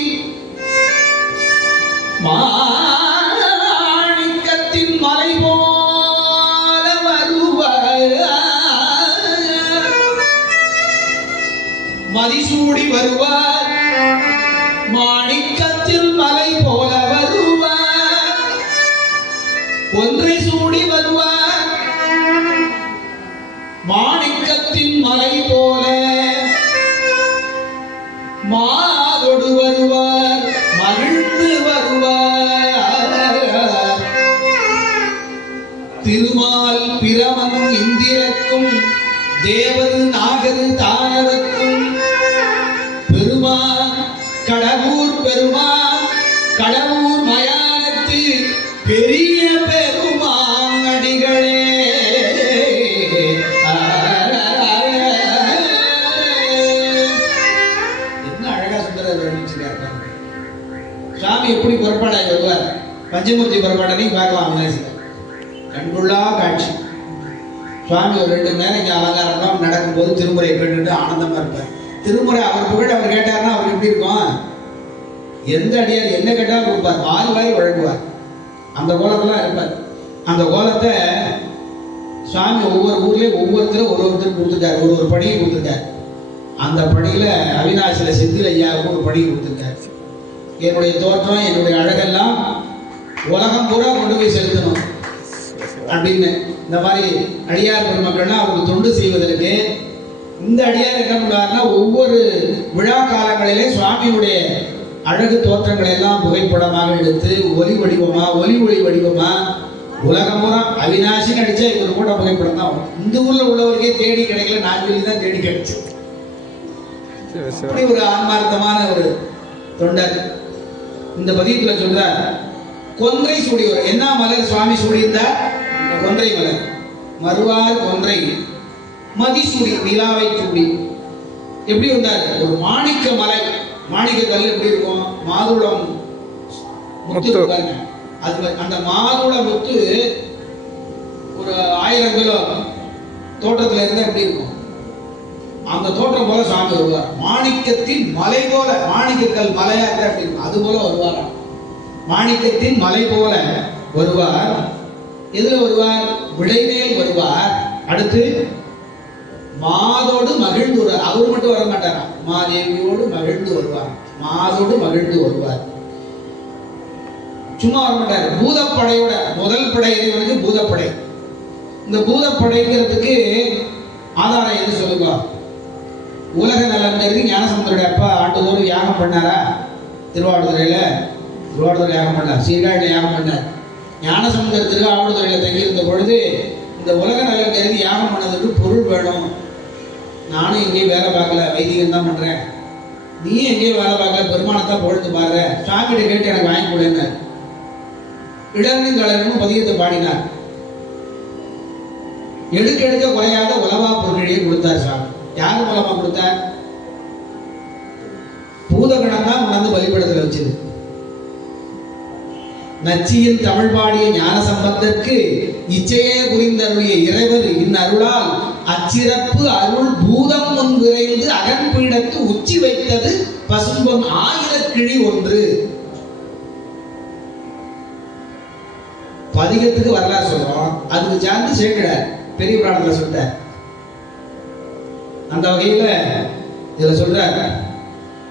மாணிக்கத்தின் மலை போல வருவார், மதிசூடி வருவார், மாணிக்கத்தில் மலை போல வருவார், ஒன்றை சூடி வருவார், மாணிக்கத்தின் மலை போல மாதொடு வருவார், மகிழ்ந்து வருவார், திருமால் பிரமன் இந்திரக்கும் தேவர் நாகரு தானவர்க்கும் பெருமான் கடவுர் பெருமான் கடவுர் மயானத்து பெரிய பெருமான் அடிகளே. என்ன அழகா சுந்தரர் வர்ணிச்சிருக்காரு. சுவாமி எப்படி புறப்பாடாய் வருவார்? பஞ்சமூர்த்தி புறப்பாடனையும் பார்க்கலாம். அவிநாசில கண்கொள்ளா காட்சி. சுவாமி ஒரு 2 மணி நேரம் இங்கே அலங்காரம்லாம் நடக்கும்போது திருமுறையை கேட்டுட்டு ஆனந்தமா இருப்பார். திருமுறை அவர் புகழ் அவர் கேட்டார்னா அவர் எப்படி இருக்கும்? எந்த அடியார் என்ன கேட்டாலும் கொடுப்பார், வாரி வாரி வழங்குவார். அந்த கோலத்தெல்லாம் இருப்பார். அந்த கோலத்தை சுவாமி ஒவ்வொரு ஊர்லேயும் ஒவ்வொருத்தரும் ஒருத்தருக்கு கொடுத்துருக்காரு, ஒரு படியை கொடுத்துருக்காரு. அந்த படியில அவிநாசில செந்தில் ஐயாவுக்கு ஒரு படி கொடுத்துருக்காரு. என்னுடைய தோற்றம் என்னுடைய அழகெல்லாம் உலகம் பூரா கொண்டு போய் செலுத்தணும் அப்படின்னு இந்த மாதிரி அடியார் பெருமக்கள்லாம் அவருக்கு தொண்டு செய்வதற்கு இந்த அடியார் என்ன பண்ணுவார்னா, ஒவ்வொரு விழா காலங்களிலே சுவாமியுடைய அழகு தோற்றங்களை எல்லாம் புகைப்படமாக எடுத்து ஒலி ஒளி வடிவமா உலகம் பூரா அவிநாசின்னு அடிச்சா இவர் கூட புகைப்படம் தான் வரும். இந்த ஊர்ல உள்ளவருக்கே தேடி கிடைக்கல, நான் சொல்லி தான் தேடி கிடைச்சு. அப்படி ஒரு ஆன்மார்த்தமான ஒரு தொண்டர். இந்த பதியத்துல சொல்றார், கொன்றை சூடியவர். என்ன மலர் சுவாமி சூடியிருந்தார்? கொன்றை மலர். மறுவார் கொன்றை மதிசூடி, நிலாவை சூடி. எப்படி இருந்தார்? ஒரு மாணிக்க மலை. மாணிக்க கல் எப்படி இருக்கும்? மாதுளம் முத்து இருக்காங்க. அது அந்த மாதுள முத்து ஒரு 1000 கிலோ தோட்டத்துல இருந்தா எப்படி இருக்கும்? அந்த தோட்டம் போல சுவாமி வருவார். மாணிக்கத்தின் மலை போல, மாணிக்கக்கல் மலையா இருந்தா எப்படி இருக்கும்? அது போல வருவார். மாணிக்கத்தின் மலை போல வருவார். எதுல வருவார்? விடைமேல் வருவார். அடுத்து மாதோடு மகிழ்ந்து வருவார். அவர் மட்டும் வர மாட்டாரா, மாதேவியோடு மகிழ்ந்து வருவார். மாதோடு மகிழ்ந்து வருவார். சும்மா வர மாட்டார். பூதப்படையோட முதல் படை இறைவனுக்கு பூதப்படை. இந்த பூதப்படைங்கிறதுக்கு ஆதாரம் எது சொல்லுங்க? உலக நலன் கருதி ஞானசமுத்திரருடைய அப்பா ஆண்டுதோறும் யாகம் பண்ணாரா? திருவாவடுதுறையில யாகம் பண்ணார், சீர்காழியில் யாகம் பண்ணார். ஞானசமுத்திர திருவாவடுதுறையில் தங்கியிருந்த பொழுது இந்த உலக நலன் கருதி யாகம் பண்ணதுக்கு பொருள் வேணும். நானும் எங்கேயும் வேலை பார்க்கல, வைதிகம் தான் பண்றேன், நீ எங்கேயும் வேலை பார்க்கல, பெருமானத்தான் பொழுது பாரு, சாமிகிட்ட கேட்டு எனக்கு வாங்கி கொடுங்க. இடர்னும் கலரனும் பதியத்தை பாடினார். எடுக்க எடுக்க குறையாத உலவா பொருட்களையே கொடுத்தார் சாமி. யாரு மூலமா கொடுத்தார்? பூதகணம் தான் உணர்ந்து வழிபடுதல வச்சது. நச்சியில் தமிழ் பாடிய ஞான சம்பந்தற்கு இச்சையே புரிந்தருடைய இறைவர் இந்நருளால் அச்சிறப்பு அருள் பூதம் முன் விரைந்து அகன்பீடத்து உச்சி வைத்தது பசும்பொன் 1000 கிழி ஒன்று. பதிகத்துக்கு வரலாறு சொல்றோம், அதுக்கு சார்ந்து சேர்க்கிறார் பெரிய புராணத்துல சொல்றார். அந்த வகையில இதுல சொல்றார்,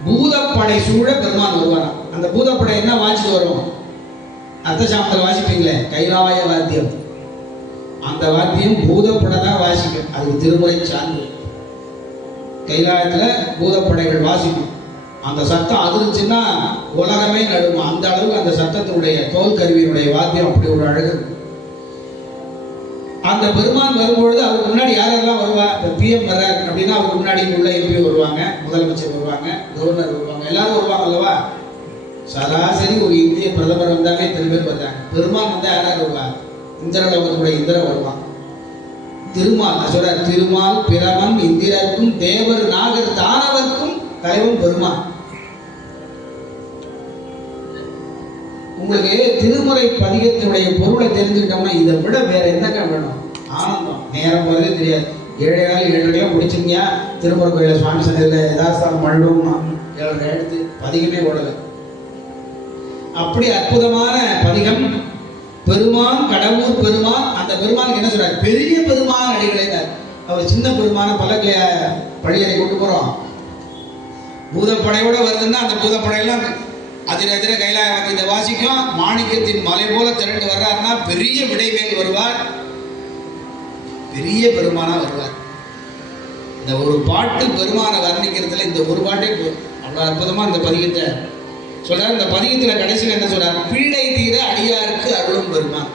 பூதப்படை சூழ பெருமான் வருவாராம். அந்த பூதப்படை என்ன வாசிட்டு வரும்? அர்த்தசாமத்தில் வாசிப்பீங்களே கைலாய வாத்தியம், அந்த வாத்தியம் பூதப்படை தான் வாசிக்கும். அதுக்கு திருமுறை சார்ந்து கைலாயத்துல பூதப்படைகள் வாசிக்கும். அந்த சத்தம் அதிர்ச்சுன்னா உலகமே நடுவும். அந்த அளவுக்கு அந்த சத்தத்தினுடைய தோல் கருவியினுடைய வாத்தியம் அப்படி ஒரு அழகு. அந்த பெருமான் வரும்பொழுது அவருக்கு முன்னாடி யாரெல்லாம் வருவா? இப்போ பிஎம் வர்றார் அப்படின்னா அவருக்கு முன்னாடி உள்ள எம்பி வருவாங்க, முதலமைச்சர் வருவாங்க, கவர்னர் வருவாங்க, எல்லாரும் வருவாங்க அல்லவா? சராசரி ஒரு இந்திய பிரதமர் வந்தாலே 3 பேர் வர்றாங்க. பெருமான் வந்தா யாராவது வருவாங்க? இந்திரலோகத்துடைய இந்திரன் வருவான். திருமால் சொல்றார், திருமால் பிரமன் இந்திரருக்கும் தேவர் நாகர் தானவர்க்கும் தலைவன் பெருமான். உங்களுக்கு திருமுறை பதிகத்தினுடைய பொருளை தெரிஞ்சுக்கிட்டோம்னா இதை விட வேற என்னங்க வேணும்? ஆனந்தம். நேரம் போறதே தெரியாது. 7:30 முடிச்சிருங்க, திருமுறை கோயில சுவாமி சந்தையில் யதாஸ்தானம் மழுடும்னா 7:30 எடுத்து பதிகமே ஓடலை. அப்படி அற்புதமான பதிகம். பெருமான் கடவுர் பெருமான். அந்த பெருமானுக்கு என்ன சொல்றாரு? பெரிய பெருமான் அடிகளை. அவர் சின்ன பெருமான பல்லக்கில பழியறை கொண்டு போறோம். பூதப்படையோட வருதுன்னா அந்த பூதப்படையெல்லாம் அதிர கைலாய வாக்கியத்தை வாசிக்கும். மாணிக்கத்தின் மலை போல திரண்டு வர்றாருன்னா பெரிய விடைவேல் வருவார், பெரிய பெருமானா வருவார். இந்த ஒரு பாட்டு பெருமான வர்ணிக்கிறதுல இந்த ஒரு பாட்டே அவ்வளவு அற்புதமா இந்த பதிகத்தை சொல்றாரு. இந்த பதிகத்துல கடைசியில் என்ன சொல்றாரு? பீடை தீர அடியாருக்கு அருளும் பெருமான்.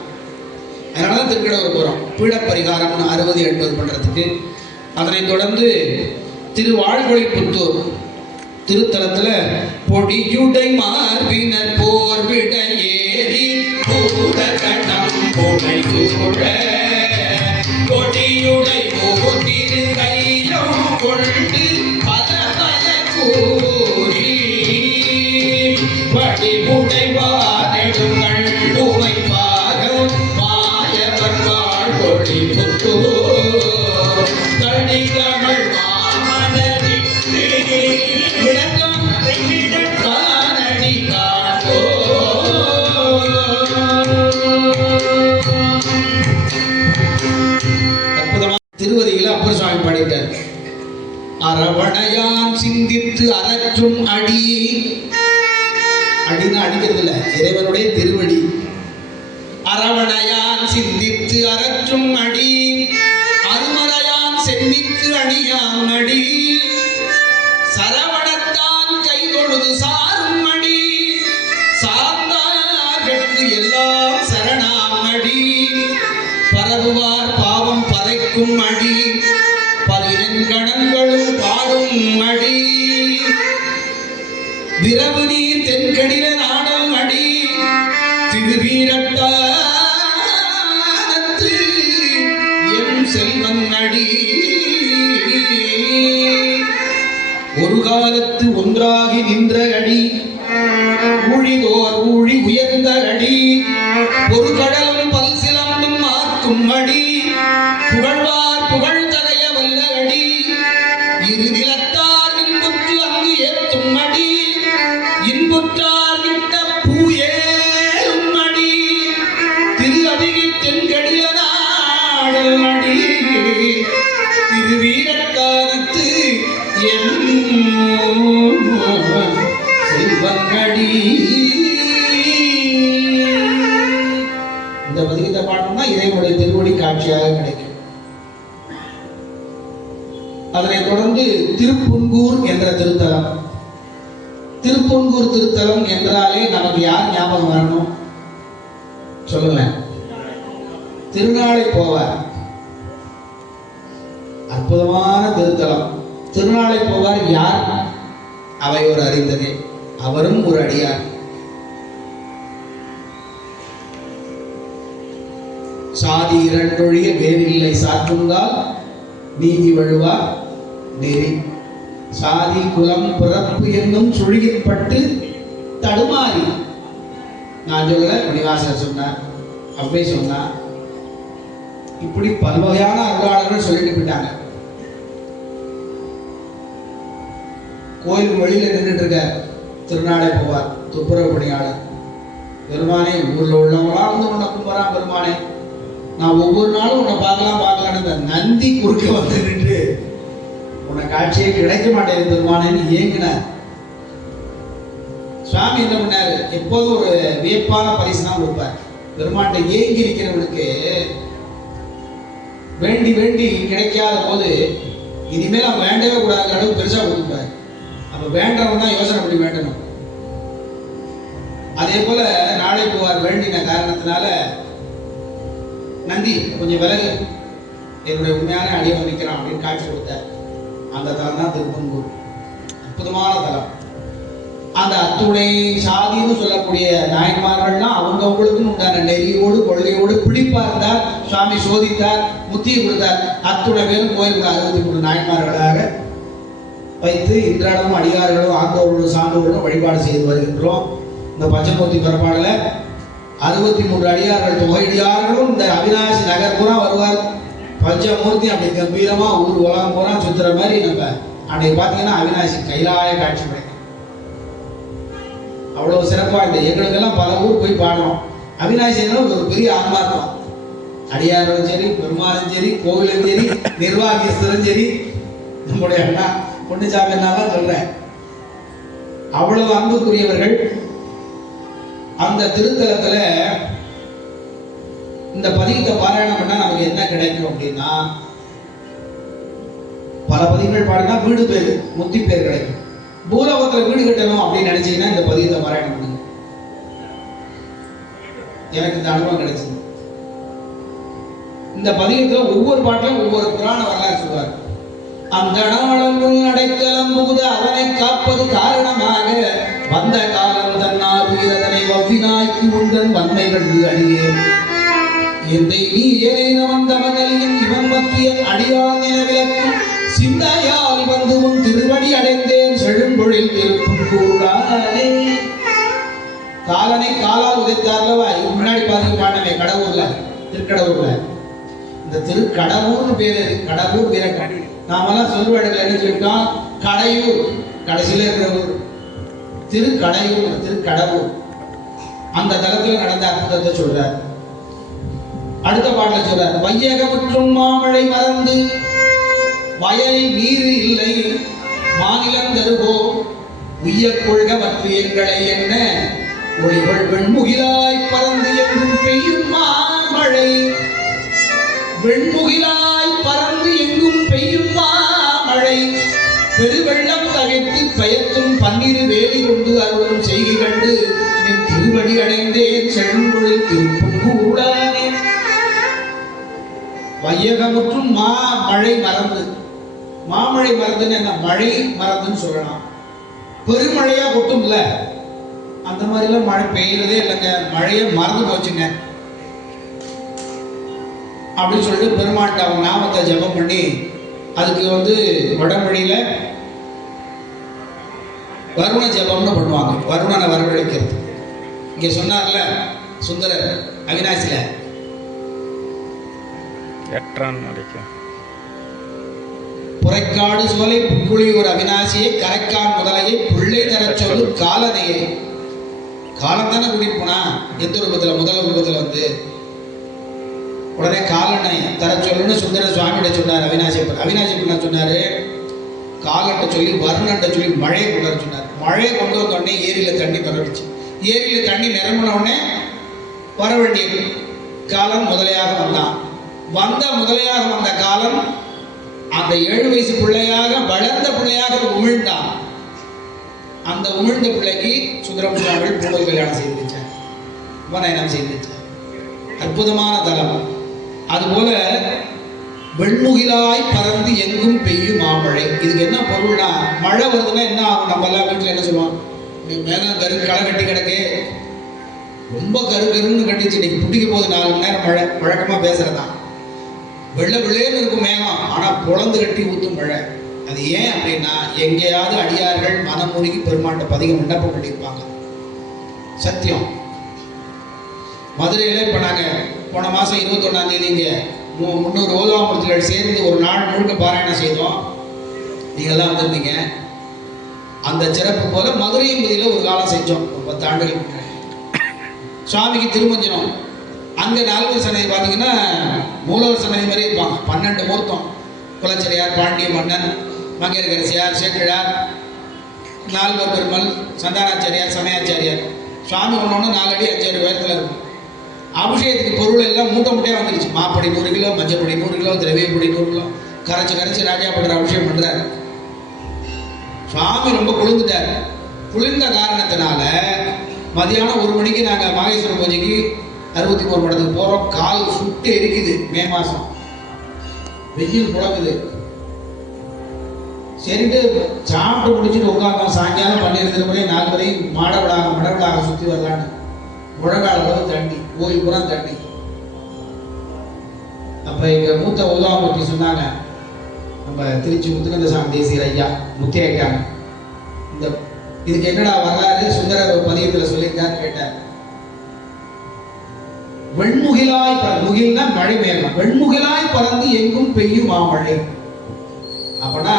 அதனாலதான் திருக்கடவுர் போறோம் பீடப்பரிகாரம் 60-80 பண்றதுக்கு. அதனைத் தொடர்ந்து திருவாழ்கொழிப்புத்தூர் திருத்தலத்துல பொடியுடை மார்பினர் போர் விட ஏறி பூதகணம் பொடை சூழ கொடியுடை திரு கையம் கொண்டு பல பல கூறி படிமுடைவாரெடுங்கள் உமைப்பாகம் மாயவர் வாழ்கொழி புத்தூர் தடிகமள் மாமலரிட்டு திருவதியில அப்பர் சுவாமி பாடிட்டார். அரவணையான் சிந்தித்து அகற்றும் அடி. அடினா அடிக்கிறது இல்ல, இறைவனுடைய திருவடி. அரவணையான் சிந்தித்து அகற்றும் அடி, அருமறையான் சென்னிக்கு அடியான் அடி, சரவணத்தான் கை தொழுது சாரும் அடி, சார்ந்தார்கட்கு எல்லாம் சரணாம் அடி, பரவுவார் பாவம் பதைக்கும் அடி, 14 கணங்களும் பாடும் அடி, விரவு நீர் தென்கடில நாடம் அடி, திருவீரத்தானத்து எம் செல்வன் அடி, ஒரு காலத்து ஒன்றாகி நின்ற அடி, ஊழிதோர் ஊழி உயர்ந்த அடி, ஒரு கடலும் பல் சிலம்பும் மாற்றும் அடி, புகழ்வார் புகழ் தகைய வல்ல அடி, இரு நிலத்தார் இன்புற்று அங்கு ஏற்றும் அடி, இன்புற்றார் இட்ட பூயேறும் அடி, திரு அபிகி தென்கடில நாடல் அடி. திருப்புன்கூர் என்ற திருத்தலம். திருப்புன்கூர் திருத்தலம் என்றாலே நமக்கு யார் ஞாபகம் வரணும் சொல்லுங்க? திருநாளை போவார். அற்புதமான திருத்தலம். திருநாளை போவார் யார்? அவையோர் அறிந்ததே. அவரும் ஒரு அடியார். சாதி இரண்டொழிய வேறில்லை சாற்றுங்கால் நீதி வழுவா நெறி. சாதி குலம் பிறப்பு என்னும் சுழியிற்பட்டு தடுமாறி. நான் சொல்ல மணிவாசகர் சொன்னார், அவ்வை சொன்னார், இப்படி பல்வகையான அருளாளர்கள் சொல்லிட்டு போயிட்டாங்க. கோயில் வழியில நின்றுட்டு இருக்கார் திருநாளை போவார் துப்புரவு பணியாளர். பெருமானே, ஊர்ல உள்ளவங்களா வந்து உன்னை கும்புறான். பெருமானே, நான் ஒவ்வொரு நாளும் உன்னை பார்க்கலான்னு இந்த நந்தி குறுக்க வந்து நின்று உன்னை காட்சியே கிடைக்க மாட்டேங்குது பெருமானேன்னு ஏங்கினார். சுவாமி என்ன பண்ணாரு? எப்போதும் ஒரு வியப்பான பரிசு தான் கொடுப்பார். பெருமான்கிட்ட ஏங்கி இருக்கிறவனுக்கு வேண்டி வேண்டி கிடைக்காத போது இனிமேல் அவன் வேண்டவே கூடாத அளவு பெருசா கொடுப்பார். அப்ப வேண்டவன் தான் யோசனை பண்ணி வேண்டணும். அதே போல நாளை போவார் வேண்டின காரணத்தினால நந்தி கொஞ்சம் விலகு, என்னுடைய உண்மையான அடியவன் நிற்கிறான் அப்படின்னு காட்சி கொடுத்தார். அந்த தலம் தான் திருப்பன்கூர். அற்புதமான தலம். அந்த அத்துணை சாதின்னு சொல்லக்கூடிய நாயன்மார்கள்லாம் அவங்கவுங்களுக்கும் உண்டான நெறியோடு கொள்கையோடு பிடிப்பா இருந்தார். சுவாமி சோதித்தார், முத்தியை கொடுத்தார். அத்துணை பேரும் கோயிலுக்கு 63 நாயன்மார்களாக வைத்து இன்றாலும் அடியார்களும் ஆண்டோர்களும் சான்றோர்களும் வழிபாடு செய்து வருகின்றோம். இந்த பஞ்சமூர்த்தி புறப்பாடுல 63 அடியார்கள் தொகையடியார்களும் இந்த அவிநாசி நகர் பூரா வருவார். பஞ்சமூர்த்தி அப்படி கம்பீரமா ஊர் உலகம் பூரா சுத்துற மாதிரி நம்ம அன்னைக்கு பார்த்தீங்கன்னா அவிநாசி கைலாய காட்சி கிடைக்கும். அவ்வளவு சிறப்பா இந்த எங்களுக்கெல்லாம் பல ஊர் போய் பாடுறோம். அவிநாசி ஒரு பெரிய ஆன்மார்த்தம். அடியாரும் சரி, பெருமாளும் சரி, கோவிலும் சரி, நிர்வாகிஸ்தரும் சரி, நம்முடைய அண்ணா பொன்னுசாமி தான் சொல்றேன். அவ்வளவு அன்புக்குரியவர்கள். அந்த திருத்தலத்துல இந்த பதிகத்தை பாராயணம் பண்ணா நமக்கு என்ன கிடைக்கும் அப்படின்னா, பல பதிகள் பாடினா வீடு பேரு முத்தி பேர் கிடைக்கும். பூலோகத்துல வீடு கட்டணும் அப்படின்னு நினைச்சீங்கன்னா இந்த பதிகத்தை பாராயணம் பண்ணுங்க. எனக்கு இந்த அனுபவம் கிடைச்சது. இந்த பதிகத்துல ஒவ்வொரு பாட்டிலும் ஒவ்வொரு புராண வரலாறு சொல்வார். அந்த நாளும் அடைக்கலம் புகுத அவனை காப்பது காரணமாக வந்த காலம் தன்னால் உயிரதனை வவ்வினாய்க்கு உந்தன் வன்மைகள் அடியே எந்தை நீ ஏன வந்தவனையும் இவன் மத்திய அடியான் என விளக்கும் சிந்தையால் வந்து உன் திருவடி அடைந்தேன் செழும்பொழில் திருப்பும் கூடானே. காலனை காலால் உதைத்தார்லவா முன்னாடி பாதிக்க பாடமே கடவுர்ல, திருக்கடவுர்ல. இந்த திருக்கடவுர்னு பேரு, கடவுர் வீரக்கடி. நாமெல்லாம் சொல்வாடுகள் என்ன சொல்லிட்டோம்? கடையூர், கடைசியில இருக்கிற ஊர் திருக்கடையூர், திருக்கடவுர். அந்த தளத்துல நடந்த அற்புதத்தை சொல்றார். அடுத்த பாடல சொல்றார். வையகமுற்றும் மாமழை மறந்து வயலில் நீர் இல்லை மாநிலம் தருவோம் உய்ய கொள்க மற்ற எங்களை என்ன ஒளிகள் வெண்முகிலாய் பறந்து எங்கும் பெய்யும் மாமழை. வெண்முகிலாய் பறந்து எங்கும் பெய்யும் மாமழை பெருவெள்ளம் தவிர்த்து பயத்தும் 12 வேலி கொண்டு அருளும் செய்கை கண்டு என் திருவடி அடைந்தேன் செழும்பொழில் திருப்பும் கூடானே. வையகமுற்றும் மழை மறந்து, மாமழை மறந்துன்னு என்ன? மழை மறந்துன்னு சொல்லலாம். பெருமழையா கொட்டும்ல, அந்த மாதிரிலாம் மழை பெய்யறதே இல்லைங்க, மழையை மறந்து போச்சுங்க அப்படின்னு சொல்லிட்டு பெருமாட்ட அவங்க நாமத்தை ஜபம் பண்ணி அதுக்கு வடமொழியில வருண ஜபம்னு பண்ணுவாங்க. வருணனை வரவழைக்கிறது. இங்க சொன்னார்ல சுந்தரர் அவிநாசில புரைக்காடு சோலை புக்குழியூர் அவிநாசியை கரைக்கான் முதலையை புள்ளை தர சொல்லு காலனையை. காலம் தானே கூட்டிட்டு போனா எந்த ரூபத்துல? முதல் ரூபத்துல உடனே காலனை தர சொல்லுன்னு சுந்தர சுவாமிகிட்ட சொன்னார். அவிநாசி பண்ண சொன்னாரு. காலன்ட்ட சொல்லி வருணன்ட்ட சொல்லி மழையை கொண்டு வர சொன்னார். மழையை கொண்டு வந்த உடனே ஏரியில தண்ணி பரவிச்சு. ஏரியில தண்ணி நிரம்பின உடனே வர வேண்டிய காலம் முதலையாக வந்தான். முதலையாக வந்த காலம் அந்த 7 வயசு பிள்ளையாக வளர்ந்த பிள்ளையாக உமிழ்ந்தான். அந்த உமிழ்ந்த பிள்ளைக்கு சுந்தரமுசாமிகள் பூணூல் கல்யாணம் செய்து வச்சார், உபநயனம் செய்து வச்சார். அற்புதமான தலம். அதுபோல வெண்முகிலாய் பறந்து எங்கும் பெய்யும் மாமழை. இதுக்கு என்ன பொருள்னா, மழை வருதுன்னா என்ன ஆகும்? நம்ம எல்லாம் வீட்டில் என்ன சொல்லுவோம், மேகம் கரு களை கட்டி கிடக்கு, ரொம்ப கருன்னு கட்டிச்சு, இன்னைக்கு புட்டிக்கு போகுது 4 மணி நேரம் மழை. வழக்கமாக பேசுறதுதான். வெள்ளை வெள்ளேன்னு இருக்கும் மேகம், ஆனால் பொழந்து கட்டி ஊற்றும் மழை. அது ஏன் அப்படின்னா, எங்கேயாவது அடியார்கள் மனமுருகி பெருமாண்ட பதிகம் விண்ணப்பம் பண்ணியிருப்பாங்க. சத்தியம். மதுரையில் இப்போ நாங்கள் போன மாதம் 21ஆம் தேதி இங்கே 300 ஓதுவாமூர்த்திகள் சேர்ந்து ஒரு நாள் முழுக்க பாராயணம் செய்தோம். நீங்கள்லாம் வந்திருந்தீங்க. அந்த சிறப்பு போல மதுரை என்பதில் ஒரு காலம் செஞ்சோம், ஒரு 10 ஆண்டுகள் முன்னாடி. சுவாமிக்கு திருமஞ்சனம். அங்கே 4 சன்னதி பார்த்தீங்கன்னா மூலவர் சன்னதி மாதிரி இருப்பாங்க. 12 மூர்த்தம். குலச்சிறையார், பாண்டிய மன்னன், மங்கையர்கரசியார், சேக்கிழார், 4 பெருமல், சந்தானாச்சாரியார், சமயாச்சாரியார். சுவாமி ஒன்று 4 அடி 5 அடி உயரத்தில் இருக்கும். அபிஷேகத்துக்கு பொருள் எல்லாம் மூட்டை மூட்டையாக வந்துருச்சு. மாப்படி 100 கிலோ, மஞ்சப்பொடி 100 கிலோ, திரவியப்பொடி 100 கிலோ கரைச்சி ராஜா படுற அபிஷேகம் பண்ணுறாரு. சுவாமி ரொம்ப குளிர்ந்துட்டார். குளிர்ந்த காரணத்தினால மதியானம் 1 மணிக்கு நாங்கள் மாகேஸ்வர பூஜைக்கு 63 மடத்துக்கு போகிறோம். கால் சுட்டு எரிக்குது. மே மாதம் வெயில் புழங்குது. சரிட்டு சாப்பிட்டு முடிச்சுட்டு உட்காந்தோம். சாயங்காலம் 12 மணி 4 வரையும் மடவிழாக சுற்றி வரலான்னு. முழங்கால அளவு தண்ணி, கோயில் பூரா தண்ணி. அப்போ எங்கள் மூத்த உதவாமூர்த்தி சொன்னாங்க, நம்ம திருச்சி முத்துகந்தசாமி தேசியர் ஐயா முத்தியாயிட்டாங்க, இதுக்கு என்னடா வரலாறு சுந்தரர் பதியத்தில் சொல்லியிருக்காருன்னு கேட்டார். வெண்முகிலாய் முகில்னா மழை மேகம். வெண்முகிலாய் பறந்து எங்கும் பெய்யும் மாமழை. அப்படின்னா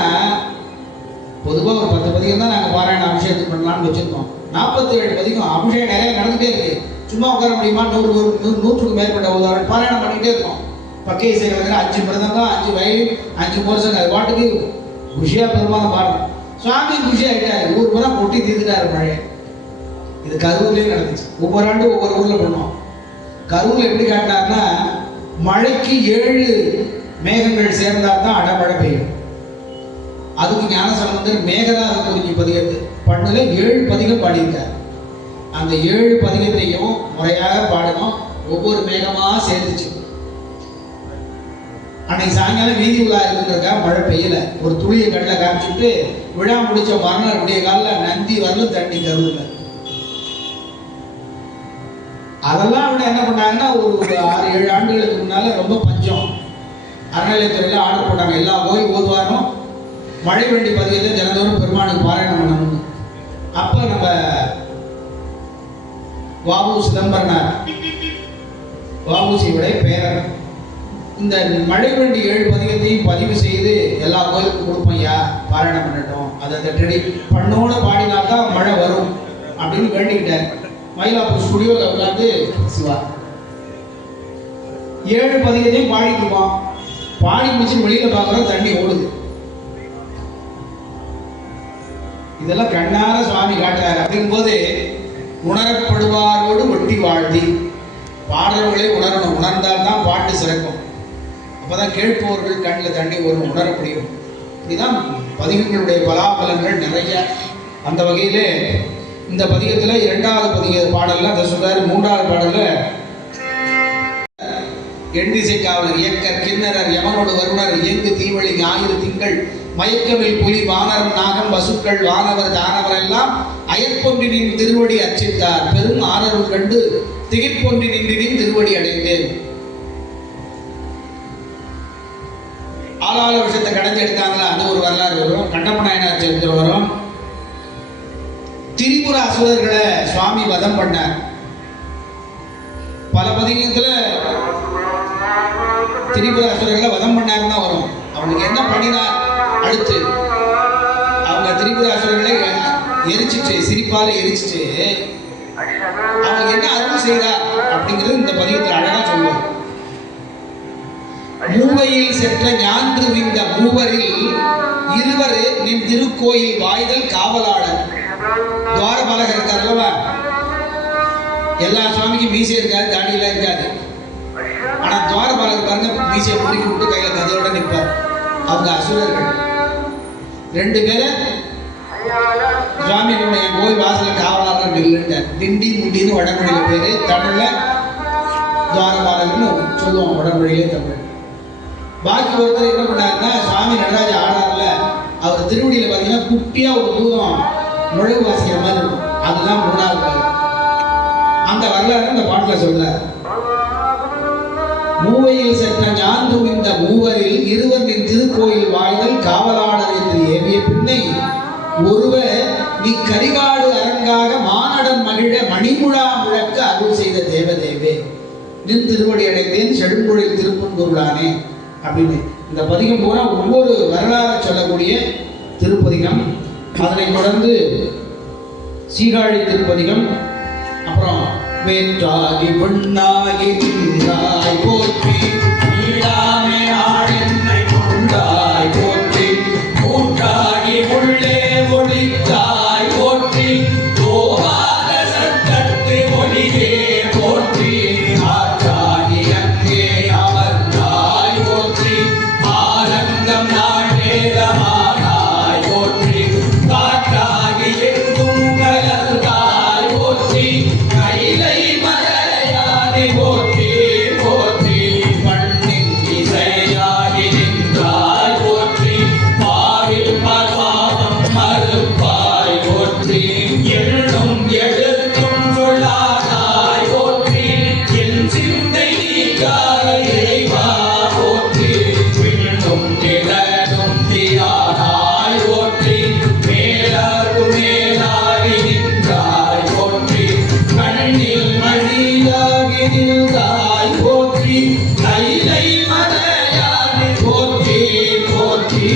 பொதுவாக ஒரு 10 பதிகம் தான் நாங்கள் பாராயணம் அபிஷேகம் பண்ணலாம்னு வச்சிருக்கோம். 47 பதிகம் அபிஷேகம் நிறைய நடந்துகிட்டே இருக்கு. சும்மா உட்கார முடியுமா? 100க்கு மேற்பட்ட உதாரணம் பாராயணம் பண்ணிக்கிட்டே இருக்கோம். பக்கை இசைகள் 5 மிருதங்கம், 5 வயலின், 5 போர்சன். அது பாட்டுக்கு குஷியாக பெருமாள் பாடணும். சுவாமி குஷி ஆகிட்டாரு. ஊர் பூரா கொட்டி தீர்த்துட்டாரு மழை. இது கரூர்லேயும் நடந்துச்சு. ஒவ்வொரு ஆண்டும் ஒவ்வொரு ஊரில் பண்ணுவோம். கரூரில் எப்படி காட்டினார்னா, மழைக்கு 7 மேகங்கள் சேர்ந்தால் தான் அடமழை பெய்யும். அதுக்கு ஞானசம்பந்தர் மேகதாக குறிஞ்சி பதிகத்து பண்ணுல 7 பதிகம் பாடியிருக்கார். அந்த 7 பதிகத்தையும் முறையாக பாடணும். ஒவ்வொரு மேகமாக சேர்ந்துச்சு. அன்னைக்கு சாயங்காலம் வீதி உலா இருக்குன்றதுக்காக மழை பெய்யல. ஒரு துளியை கடலை காமிச்சுட்டு விழா முடிச்ச மறுநாள் விடிய காலில் நந்தி வரலும் தண்ணி கருவில். அதெல்லாம் விட என்ன பண்ணாங்கன்னா, ஒரு 6-7 ஆண்டுகளுக்கு முன்னால ரொம்ப பஞ்சம். அறநிலையத்துறையில் ஆர்டர் போட்டாங்க, எல்லா கோயில் ஓதுவாரும் மழை வேண்டி பதிகத்தை தினந்தோறும் பெருமானுக்கு பாராயணம் பண்ணணும்னு. அப்போ நம்ம வாவு சிதம்பரனார், வாவுசியுடைய பேரர், இந்த மழை வேண்டி 7 பதிகத்தையும் பதிவு செய்து எல்லா கோயிலுக்கும் கொடுப்போம், ஐயா பாராயணம் பண்ணட்டும், அதை தட்டடி பண்ணோட பாடினால்தான் மழை வரும் அப்படின்னு வேண்டிக்கிட்டார். மயிலாப்பூர் ஸ்டுடியோவில் உட்காந்து சிவா 7 பதிகத்தையும் பாடிக்குவோம். பாடி முடிச்சு வெளியில பார்க்குறோம், தண்ணி ஓடுது. இதெல்லாம் கண்ணார சுவாமி காட்டுறாரு. அப்படிங்கும்போது உணரப்படுவாரோடு ஒட்டி வாழ்த்தி பாடுறவர்களே உணரணும். உணர்ந்தால்தான் பாட்டு சிறக்கும். அப்போதான் கேட்பவர்கள் கண்ணில் தண்ணி வரும், உணர முடியும். இதுதான் பதிகங்களுடைய பலாபலன்கள் நிறைய. அந்த வகையிலே இந்த பதிகத்தில் 2வது பதிக பாடலில் அதை சொல்றாரு. 3வது பாடலில் எண்திசை காவலர் இயக்கர் கிண்ணறர் யமனோடு வருணர் இயங்கு தீவழி ஞாயிறு திங்கள் மயக்கமில் புலி வானரம் நாகம் வசுக்கள் வானவர் தானவர் எல்லாம் அயற்பொன்றினின் திருவடி அச்சித்தார் பெரும் ஆரருள் கண்டு திகைப்பொன்றி நின்றினின் திருவடி அடைந்தேன். ஆளாள விஷயத்தை கடந்து எடுத்தாங்களா, அது ஒரு வரலாறு வரும். கண்டப்ப நாயனார் சரித்திரம் வரும். திரிபுர அசுரர்களை சுவாமி வதம் பண்ணார். பல பதிகத்துல திரிபுர அசுரர்களை வதம் பண்ணாருன்னு தான் வரும். அவங்களுக்கு என்ன பண்ணினார், அடுத்து அவங்க திரிபுர அசுரர்களை எரிச்சிட்டு, சிரிப்பால எரிச்சிட்டு அவங்க என்ன அருள் செய்தார் அப்படிங்கிறது இந்த பதிகத்தில் அழகா சொல்லுவார். மூவையில் சென்ற ஞான்று விந்த மூவரில் 2 நின் திருக்கோயில் வாய்தல் காவலாளர். துவாரபாலகர் இருக்கார் அல்லவா, எல்லா சுவாமிக்கும் மீசை இருக்காது, தாடியெல்லாம் இருக்காது. ஆனா துவாரபாலகர் பாருங்க, மீசையை முடிக்கி விட்டு கையில கதையோட நிற்பார். அவங்க அசுரர்கள். 2 பேரை சுவாமி என் கோயில் வாசல காவலாளர் நில்லுட்டார். திண்டி முண்டின்னு வடமொழியில பேரு, தமிழ்ல துவாரபாலகன்னு சொல்லுவோம் வடமொழியிலே தமிழ். பாக்கி ஒருத்தர் என்ன பண்ணாருன்னா, சுவாமி நடராஜ ஆடார்ல அவர் திருவடியில பார்த்தீங்கன்னா குட்டியா ஒரு பூதம் நுழைவு வாசிக்கிற மாதிரி இருக்கும். அதுதான் 3வது பாடல். அந்த வரலாறு அந்த பாட்டில் சொல்றார். மூவையில் சென்ற ஞாந்து இந்த மூவரில் இருவர் நின் திருக்கோயில் வாழ்தல் காவலாளர் என்று ஏவிய பின்னை ஒருவர் நீ கரிகாடு அரங்காக மானடம் மகிழ மணிமுழா முழக்க அருள் செய்த தேவதேவே நின் திருவடி அடைந்தேன் செழும்பொழில் திருப்பந்தூர்லானே அப்படின்னு இந்த பதிகம் பூரா ஒவ்வொரு வரலாறு சொல்லக்கூடிய திருப்பதிகம். அதனை தொடர்ந்து சீகாழி திருப்பதிகம், அப்புறம் வேற்றாகி பொன்னாகி நின்றாய் போற்றி ஈழாமே ஆடென்னை கொண்டாய் போற்றி கூட்டாகி உள்ளே ஒளித்தாய் போற்றி தோவாத சத்தத்து ஒளிவே போற்றி ஆற்றாகி அங்கே அமர்ந்தாய் போற்றி ஆனந்தம் நாடேதமானாய் போற்றி காற்றாகி எங்கும் கலந்தாய் போற்றி கைலை மலையானே போற்றி போற்றி பண்ணின் இசையாகி நின்றாய் போற்றி பாரில் பர்வாதம் மறுப்பாய் போற்றி எண்ணும் எழுத்தும் சொல்லாதாய் போற்றி என் சிந்தை நீக்காத இறைவா போற்றி விண்ணும் நிலனும் தியானாய் போற்றி மேலாகும் மேலாகி நின்றாய் போற்றி கண்ணில் மணியாகி நின்றாய் போற்றி கைலை மலையானே போற்றி போற்றி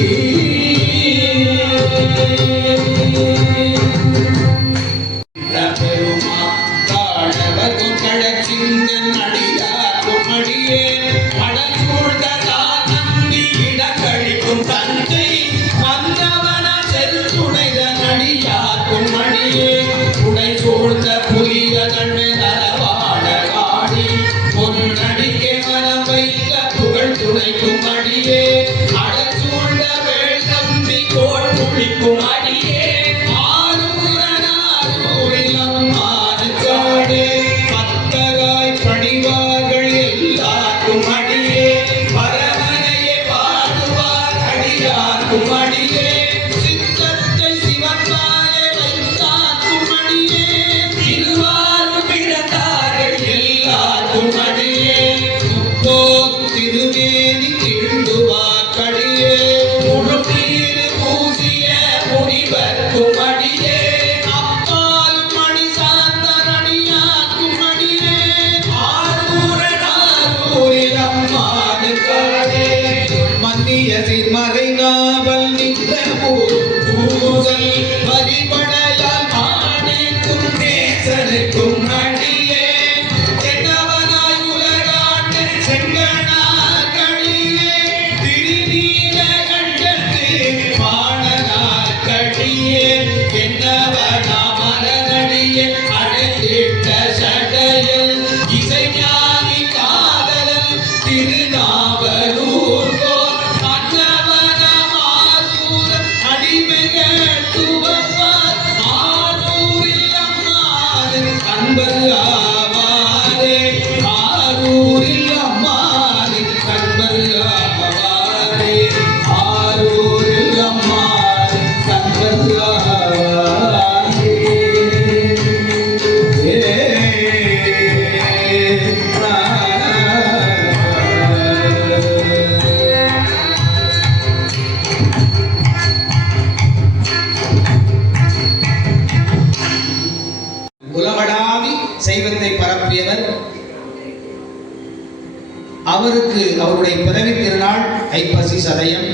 அவருக்கு அவருடைய பிறவி திருநாள் ஐப்பசி சதயம்.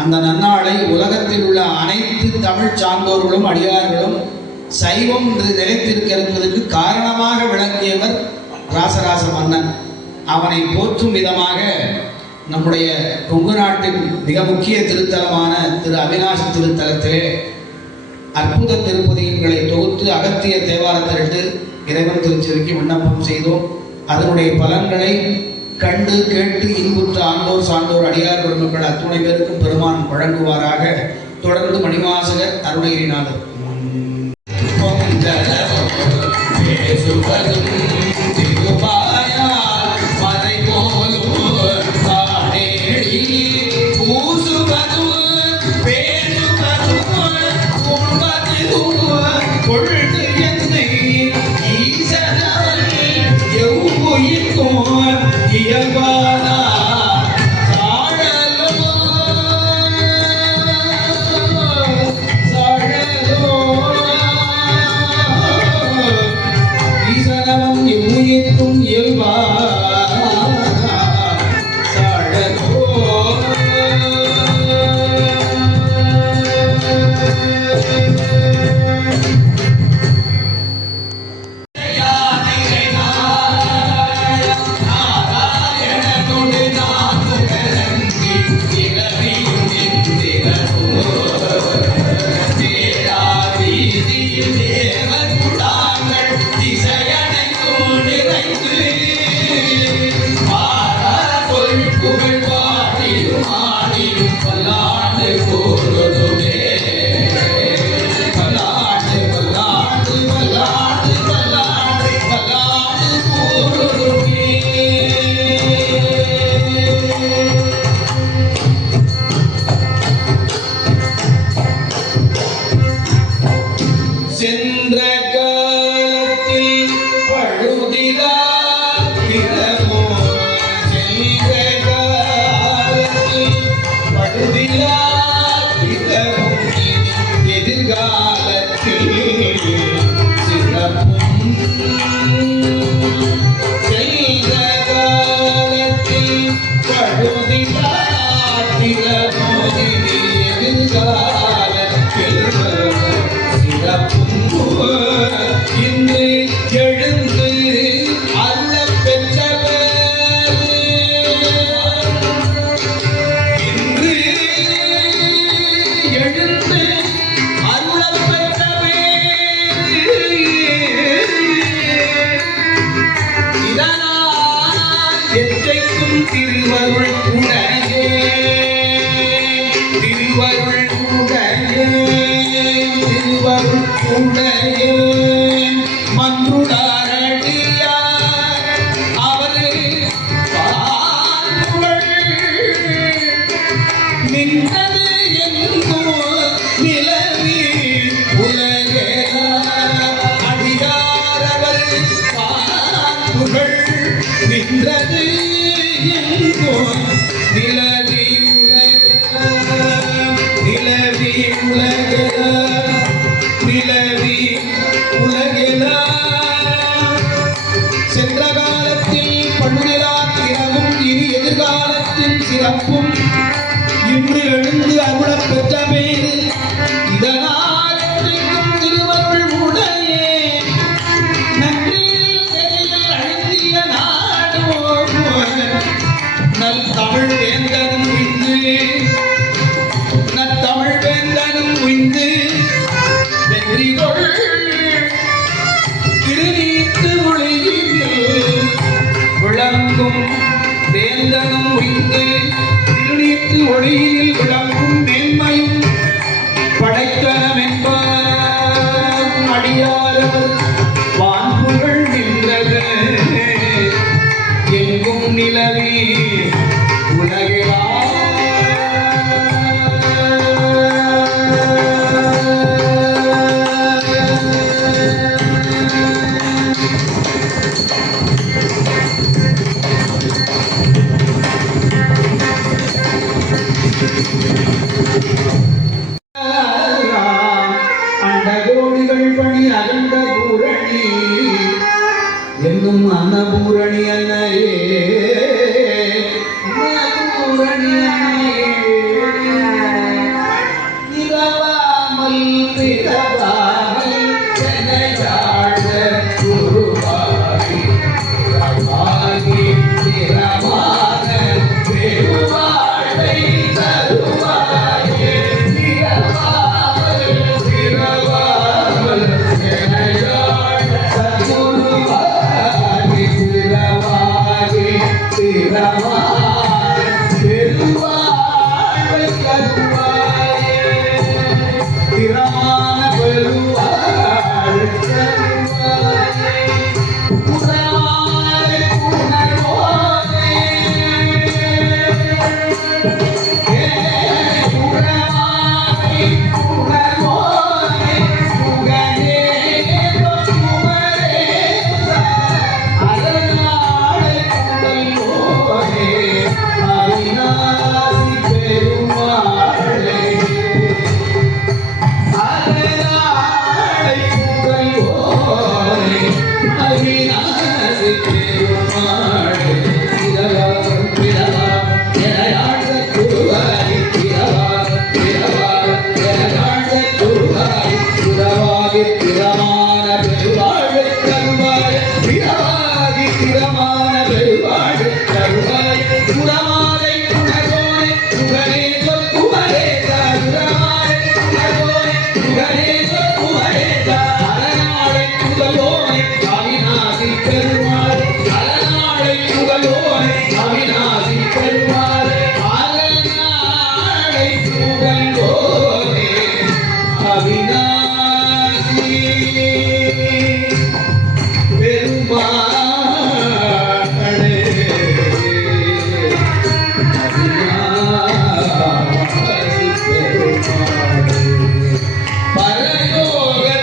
அந்த நன்னாளை உலகத்தில் உள்ள அனைத்து தமிழ் சான்றோர்களும் அடியார்களும் சைவம் நிலைத்திருக்கிறதுக்கு காரணமாக விளங்கியவர் ராசராச மன்னன். அவனை போற்றும் விதமாக நம்முடைய கொங்கு நாட்டின் மிக முக்கிய திருத்தலமான திரு அவிநாசி திருத்தலத்திலே அற்புத திருப்பதிகளை தொகுத்து அகத்திய தேவாரத்திரட்டு இறைவன் திருச்செவிக்கு விண்ணப்பம் செய்தோம். அதனுடைய பலன்களை கண்டு கேட்டு இன்புற்ற ஆண்டோர் சான்றோர் அடியார் பெருமக்கள் அத்துணை பேருக்கும் பெருமான் வழங்குவாராக. தொடர்ந்து மணிவாசகர் அருணகிரிநாதர். இன்று எழுந்து அருளப் பெற்ற பேரு இதனால் திருவருள் உடையே நன்றியில் அழுந்திய நாடோ நல் தமிழ் வேந்தனும் உய்ந்து வெற்றிகொள் திருநீத்து ஒளியில் விளங்கும் வேந்தனும் உய்ந்து ஒளியில் விளங்கும் மேன்மையும் படைத்தனம் என்பார் அடியாரவர் வான்புகள் நின்றது எங்கும் நிலவி உலகிலா அண்டகோடிகள் பணி அகண்ட பூரணி என்னும் அன்னபூரணி அன்னையே பூரணி நிலவாமல் பிறவாமல் சென்னையாழ குருவாகி நிறமான பெருவாழை தருவாயே நிறவாமல் சென்னையாழ குருவாகி நிறவாய் அவிநாசி பெருமாளே இரவாரம் பிறவாரம் எனையாண்ட குருவாரி இரவாரம் பிறவாரம் எனையாண்ட குருவாரி இரவாகி பிறமான பெருவாழை கருவாய பிறவாகி பிறமான பெருவாழை கருவாய குரமாலை குணகோனை குகனே சொற்குமரே குரமாலை குணகோனை குகனே சொற்குமரே அரணாளை குகலோனை அவிநாசி பெருமாள் அரணாளை குகலோனை அவிநாசி பெருமாள் அரணாளை குகலோனே அவிநாசி பெருமாளே அவிநாசி பெருமாளே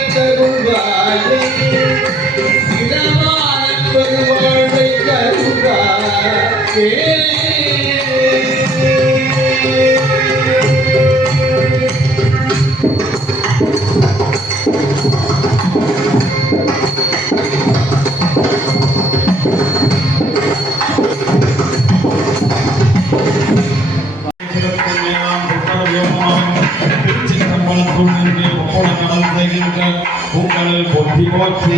பரலோகத்தருள்வாயே இடமான பெருவாழை கருவாயே உங்களில் பொற்றி போற்றி